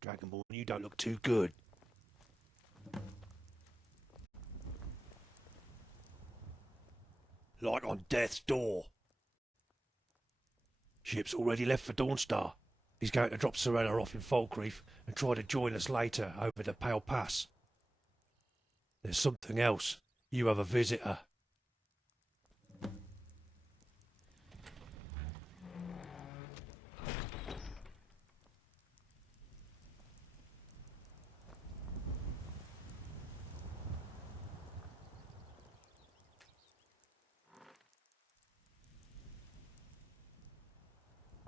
Dragonborn, you don't look too good. Like on death's door. Ship's already left for Dawnstar. He's going to drop Serena off in Falkreath and try to join us later over the Pale Pass. There's something else. You have a visitor.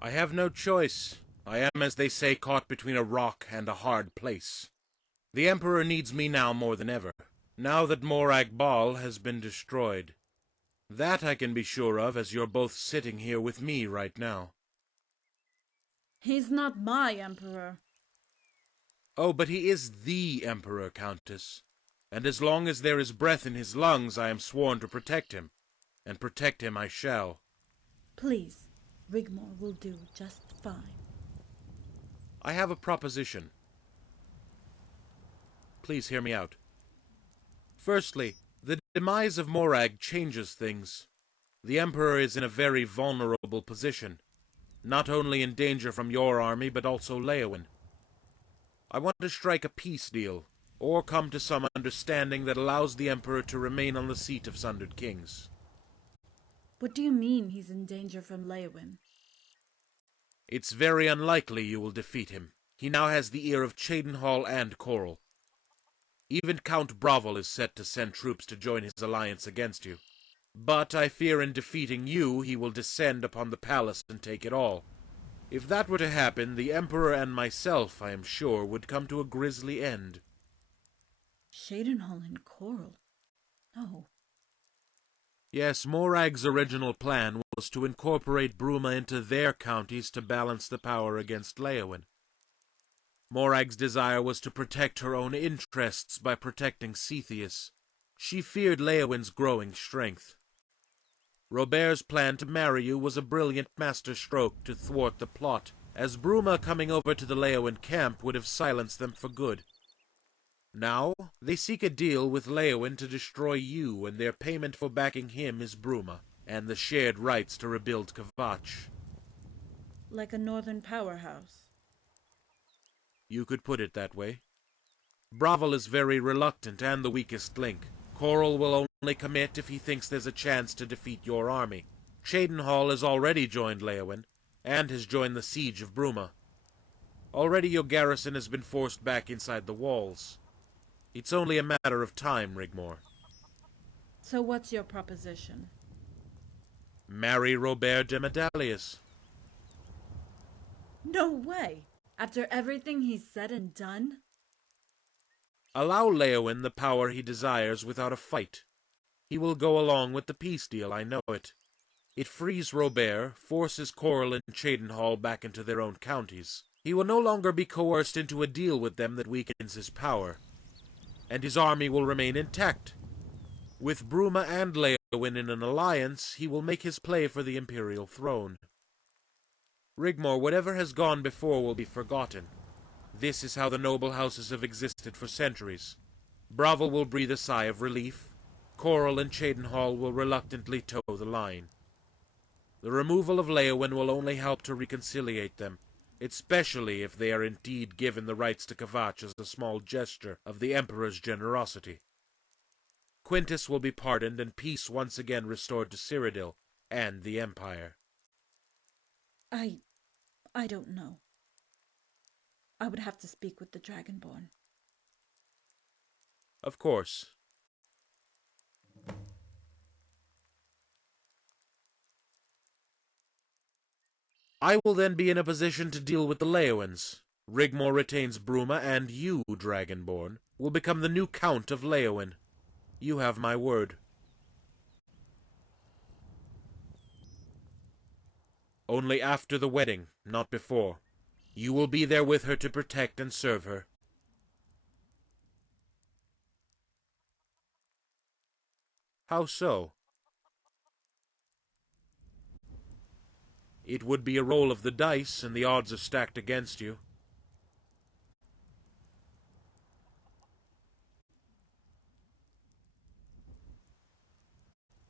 I have no choice. I am, as they say, caught between a rock and a hard place. The Emperor needs me now more than ever, now that Morag Ball has been destroyed. That I can be sure of, as you're both sitting here with me right now. He's not my emperor. Oh, but he is the Emperor, Countess. And as long as there is breath in his lungs, I am sworn to protect him. And protect him I shall. Please, Rigmor will do just fine. I have a proposition. Please hear me out. Firstly, the demise of Morag changes things. The Emperor is in a very vulnerable position, not only in danger from your army, but also Leowyn. I want to strike a peace deal, or come to some understanding that allows the Emperor to remain on the seat of Sundered Kings. What do you mean he's in danger from Leowyn? It's very unlikely you will defeat him. He now has the ear of Cheydinhal and Coral. Even Count Bravel is set to send troops to join his alliance against you. But I fear in defeating you, he will descend upon the palace and take it all. If that were to happen, the Emperor and myself, I am sure, would come to a grisly end. Cheydinhal and Coral? No. Yes, Morag's original plan was to incorporate Bruma into their counties to balance the power against Leowyn. Morag's desire was to protect her own interests by protecting Cetheus. She feared Leowyn's growing strength. Robert's plan to marry you was a brilliant masterstroke to thwart the plot, as Bruma coming over to the Leowyn camp would have silenced them for good. Now, they seek a deal with Leowyn to destroy you, and their payment for backing him is Bruma, and the shared rights to rebuild Kvatch. Like a northern powerhouse. You could put it that way. Bravel is very reluctant and the weakest link. Coral will only commit if he thinks there's a chance to defeat your army. Cheydinhal has already joined Leowyn, and has joined the siege of Bruma. Already your garrison has been forced back inside the walls. It's only a matter of time, Rigmor. So what's your proposition? Marry Robert de Medallius. No way! After everything he's said and done? Allow Leowyn the power he desires without a fight. He will go along with the peace deal, I know it. It frees Robert, forces Coral and Cheydinhal back into their own counties. He will no longer be coerced into a deal with them that weakens his power. And his army will remain intact. With Bruma and Leowyn in an alliance, he will make his play for the imperial throne. Rigmor, whatever has gone before will be forgotten. This is how the noble houses have existed for centuries. Bravel will breathe a sigh of relief. Coral and Cheydinhal will reluctantly toe the line. The removal of Leowyn will only help to reconciliate them, especially if they are indeed given the rights to Kvatch as a small gesture of the Emperor's generosity. Quintus will be pardoned and peace once again restored to Cyrodiil and the Empire. I don't know. I would have to speak with the Dragonborn. Of course. I will then be in a position to deal with the Leowins. Rigmor retains Bruma, and you, Dragonborn, will become the new Count of Leowin. You have my word. Only after the wedding, not before. You will be there with her to protect and serve her. How so? It would be a roll of the dice, and the odds are stacked against you.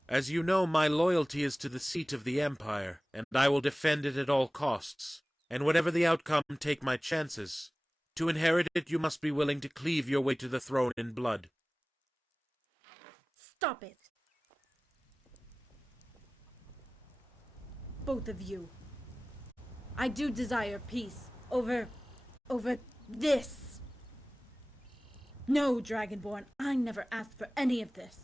As you know, my loyalty is to the seat of the Empire, and I will defend it at all costs. And whatever the outcome, take my chances. To inherit it, you must be willing to cleave your way to the throne in blood. Stop it. Both of you. I do desire peace over this. No, Dragonborn, I never asked for any of this.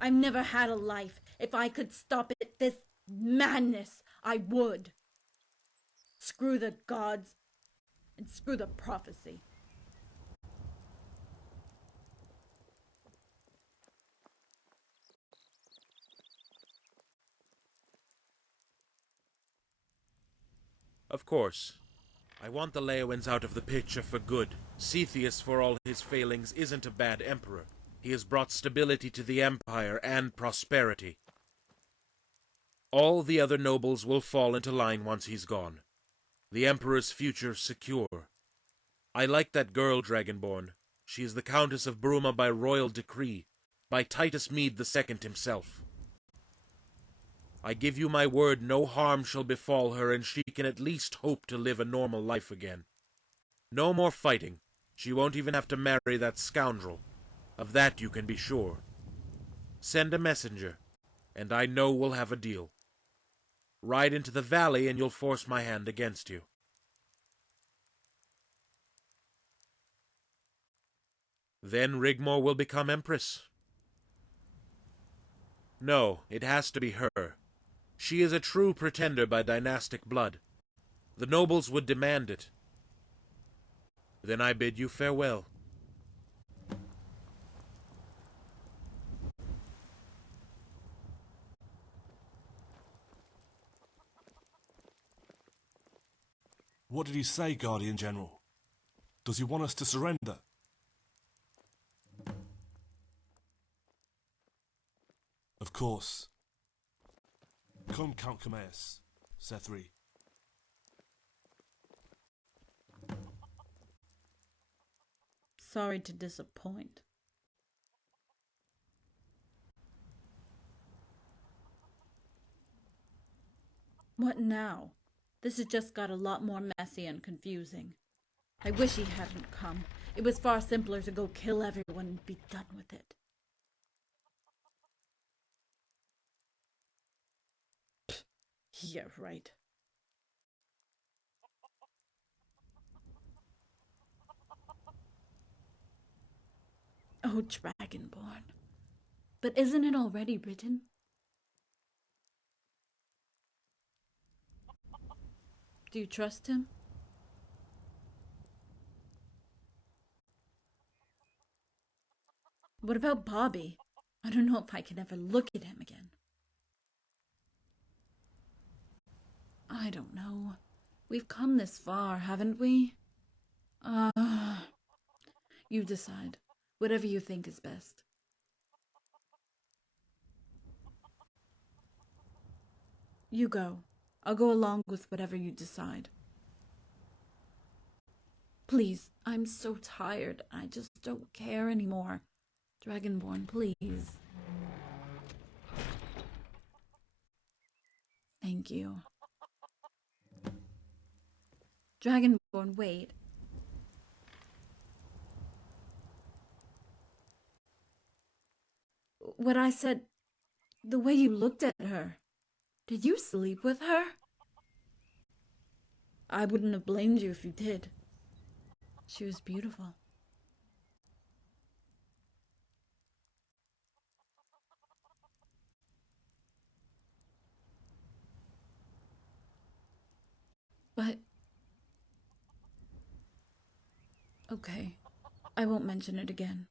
I've never had a life. If I could stop it, this madness, I would. Screw the gods, and screw the prophecy. Of course. I want the Leowins out of the picture for good. Cetheus, for all his failings, isn't a bad emperor. He has brought stability to the Empire and prosperity. All the other nobles will fall into line once he's gone. The Emperor's future secure. I like that girl, Dragonborn. She is the Countess of Bruma by royal decree, by Titus Mede II himself. I give you my word no harm shall befall her, and she can at least hope to live a normal life again. No more fighting. She won't even have to marry that scoundrel. Of that you can be sure. Send a messenger, and I know we'll have a deal. Ride into the valley and you'll force my hand against you. Then Rigmor will become Empress. No, it has to be her. She is a true pretender by dynastic blood. The nobles would demand it. Then I bid you farewell. What did he say, Guardian General? Does he want us to surrender? Of course. Come, Count Comaeus, Sethri. Sorry to disappoint. What now? This has just got a lot more messy and confusing. I wish he hadn't come. It was far simpler to go kill everyone and be done with it. Pfft, yeah, right. Oh, Dragonborn. But isn't it already written? Do you trust him? What about Bobby? I don't know if I can ever look at him again. I don't know. We've come this far, haven't we? You decide. Whatever you think is best. You go. I'll go along with whatever you decide. Please, I'm so tired. I just don't care anymore. Dragonborn, please. Thank you. Dragonborn, wait. What I said, the way you looked at her. Did you sleep with her? I wouldn't have blamed you if you did. She was beautiful. But... Okay, I won't mention it again.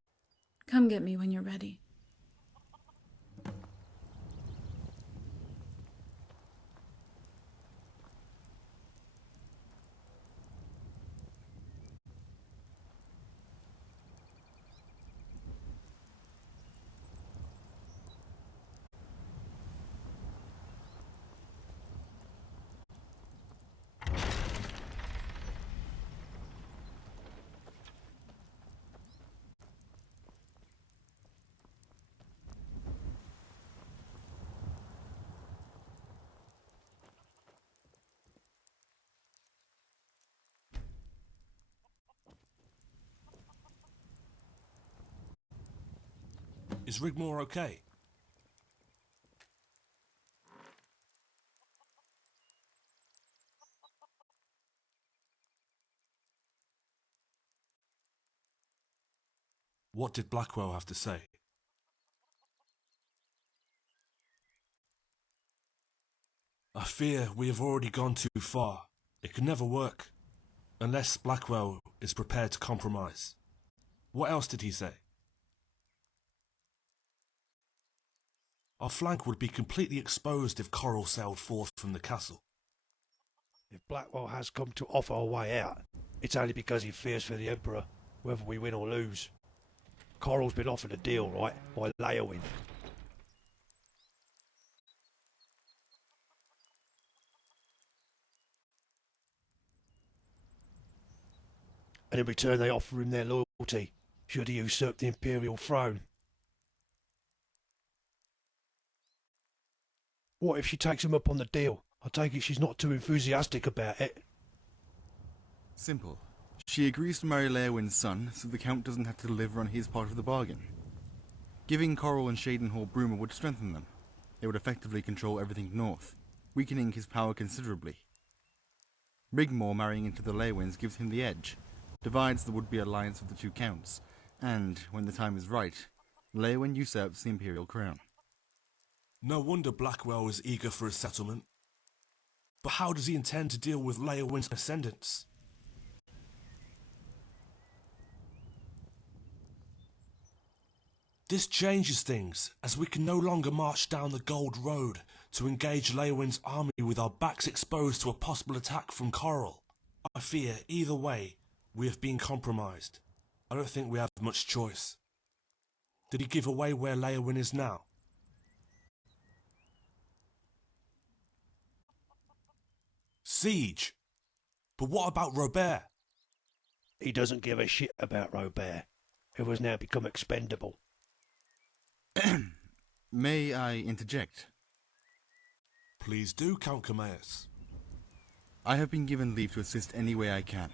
Come get me when you're ready. Is Rigmore okay? What did Blackwell have to say? I fear we have already gone too far. It could never work, unless Blackwell is prepared to compromise. What else did he say? Our flank would be completely exposed if Coral sailed forth from the castle. If Blackwell has come to offer a way out, it's only because he fears for the Emperor, whether we win or lose. Coral's been offered a deal, right, by Leowin. And in return they offer him their loyalty, should he usurp the Imperial throne. What if she takes him up on the deal? I take it she's not too enthusiastic about it. Simple. She agrees to marry Leowin's son, so the Count doesn't have to deliver on his part of the bargain. Giving Coral and Shadenhall Bruma would strengthen them. They would effectively control everything north, weakening his power considerably. Rigmore marrying into the Leowins gives him the edge, divides the would-be alliance of the two counts, and, when the time is right, Leowin usurps the Imperial crown. No wonder Blackwell is eager for a settlement. But how does he intend to deal with Leowin's ascendants? This changes things, as we can no longer march down the Gold Road to engage Leowin's army with our backs exposed to a possible attack from Coral. I fear, either way, we have been compromised. I don't think we have much choice. Did he give away where Leowin is now? Siege! But what about Robert? He doesn't give a shit about Robert, who has now become expendable. May I interject? Please do, Count Camaeus. I have been given leave to assist any way I can.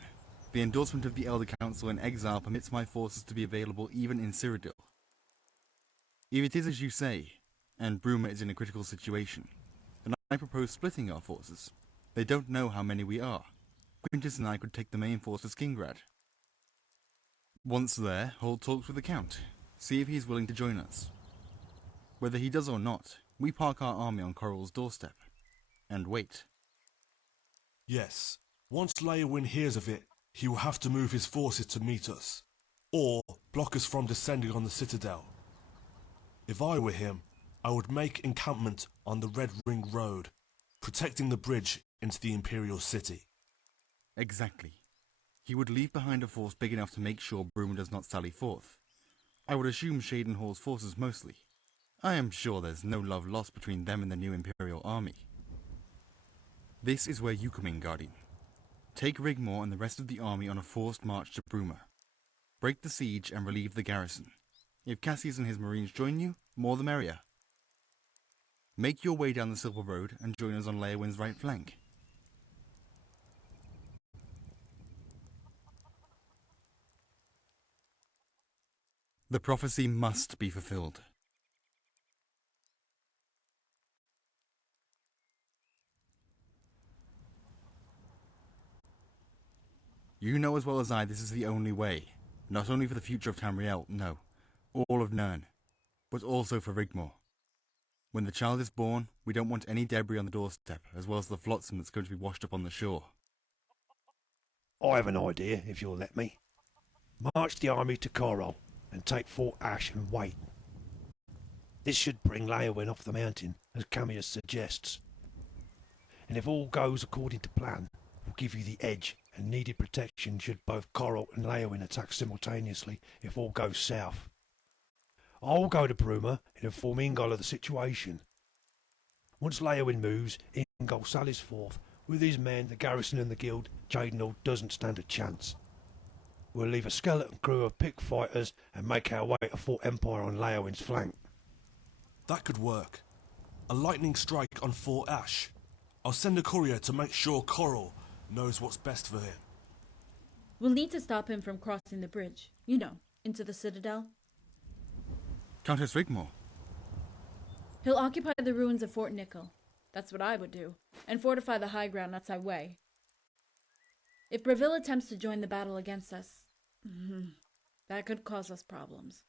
The endorsement of the Elder Council in exile permits my forces to be available even in Cyrodiil. If it is as you say, and Bruma is in a critical situation, then I propose splitting our forces. They don't know how many we are. Quintus and I could take the main force to Skingrad. Once there, hold talks with the Count. See if he is willing to join us. Whether he does or not, we park our army on Coral's doorstep. And wait. Yes. Once Leowin hears of it, he will have to move his forces to meet us. Or block us from descending on the citadel. If I were him, I would make encampment on the Red Ring Road, protecting the bridge into the Imperial City. Exactly. He would leave behind a force big enough to make sure Bruma does not sally forth. I would assume Shadenhall's forces mostly. I am sure there's no love lost between them and the new Imperial army. This is where you come in, Guardian. Take Rigmore and the rest of the army on a forced march to Bruma. Break the siege and relieve the garrison. If Cassius and his marines join you, more the merrier. Make your way down the Silver Road and join us on Leowin's right flank. The prophecy must be fulfilled. You know as well as I this is the only way. Not only for the future of Tamriel, no, all of Nirn, but also for Rigmore. When the child is born, we don't want any debris on the doorstep, as well as the flotsam that's going to be washed up on the shore. I have an idea, if you'll let me. March the army to Coral and take Fort Ash and wait. This should bring Leowin off the mountain, as Camius suggests. And if all goes according to plan, we'll give you the edge and needed protection should both Coral and Leowin attack simultaneously if all goes south. I'll go to Bruma and inform Ingol of the situation. Once Leowin moves, Ingol sallies forth. With his men, the garrison and the guild, Jadenall doesn't stand a chance. We'll leave a skeleton crew of pick fighters and make our way to Fort Empire on Leowin's flank. That could work. A lightning strike on Fort Ash. I'll send a courier to make sure Coral knows what's best for him. We'll need to stop him from crossing the bridge. You know, into the Citadel. Countess Rigmore. He'll occupy the ruins of Fort Nickel. That's what I would do. And fortify the high ground that's our way. If Breville attempts to join the battle against us, that could cause us problems.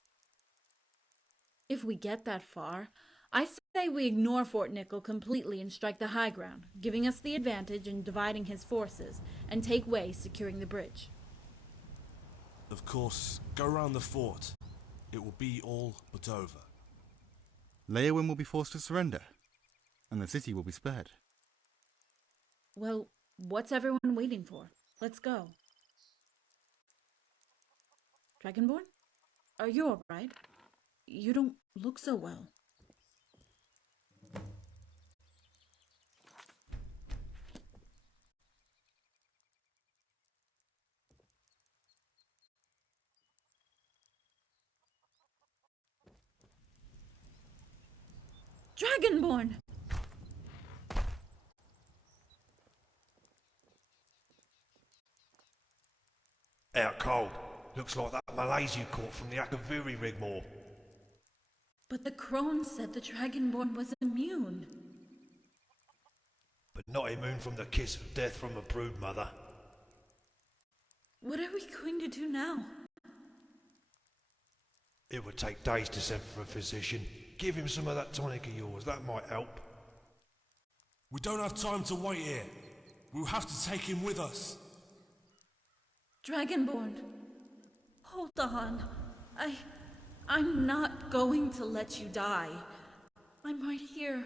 If we get that far, I say we ignore Fort Nickel completely and strike the high ground, giving us the advantage in dividing his forces, and take way securing the bridge. Of course, go round the fort. It will be all but over. Leowin will be forced to surrender, and the city will be spared. Well, what's everyone waiting for? Let's go. Dragonborn? Are you alright? You don't look so well. Dragonborn! Out cold. Looks like that Malaise you caught from the Akaviri, Rigmore. But the crone said the Dragonborn was immune. But not immune from the kiss of death from a brood mother. What are we going to do now? It would take days to send for a physician. Give him some of that tonic of yours, that might help. We don't have time to wait here. We'll have to take him with us. Dragonborn, hold on. I'm not going to let you die. I'm right here,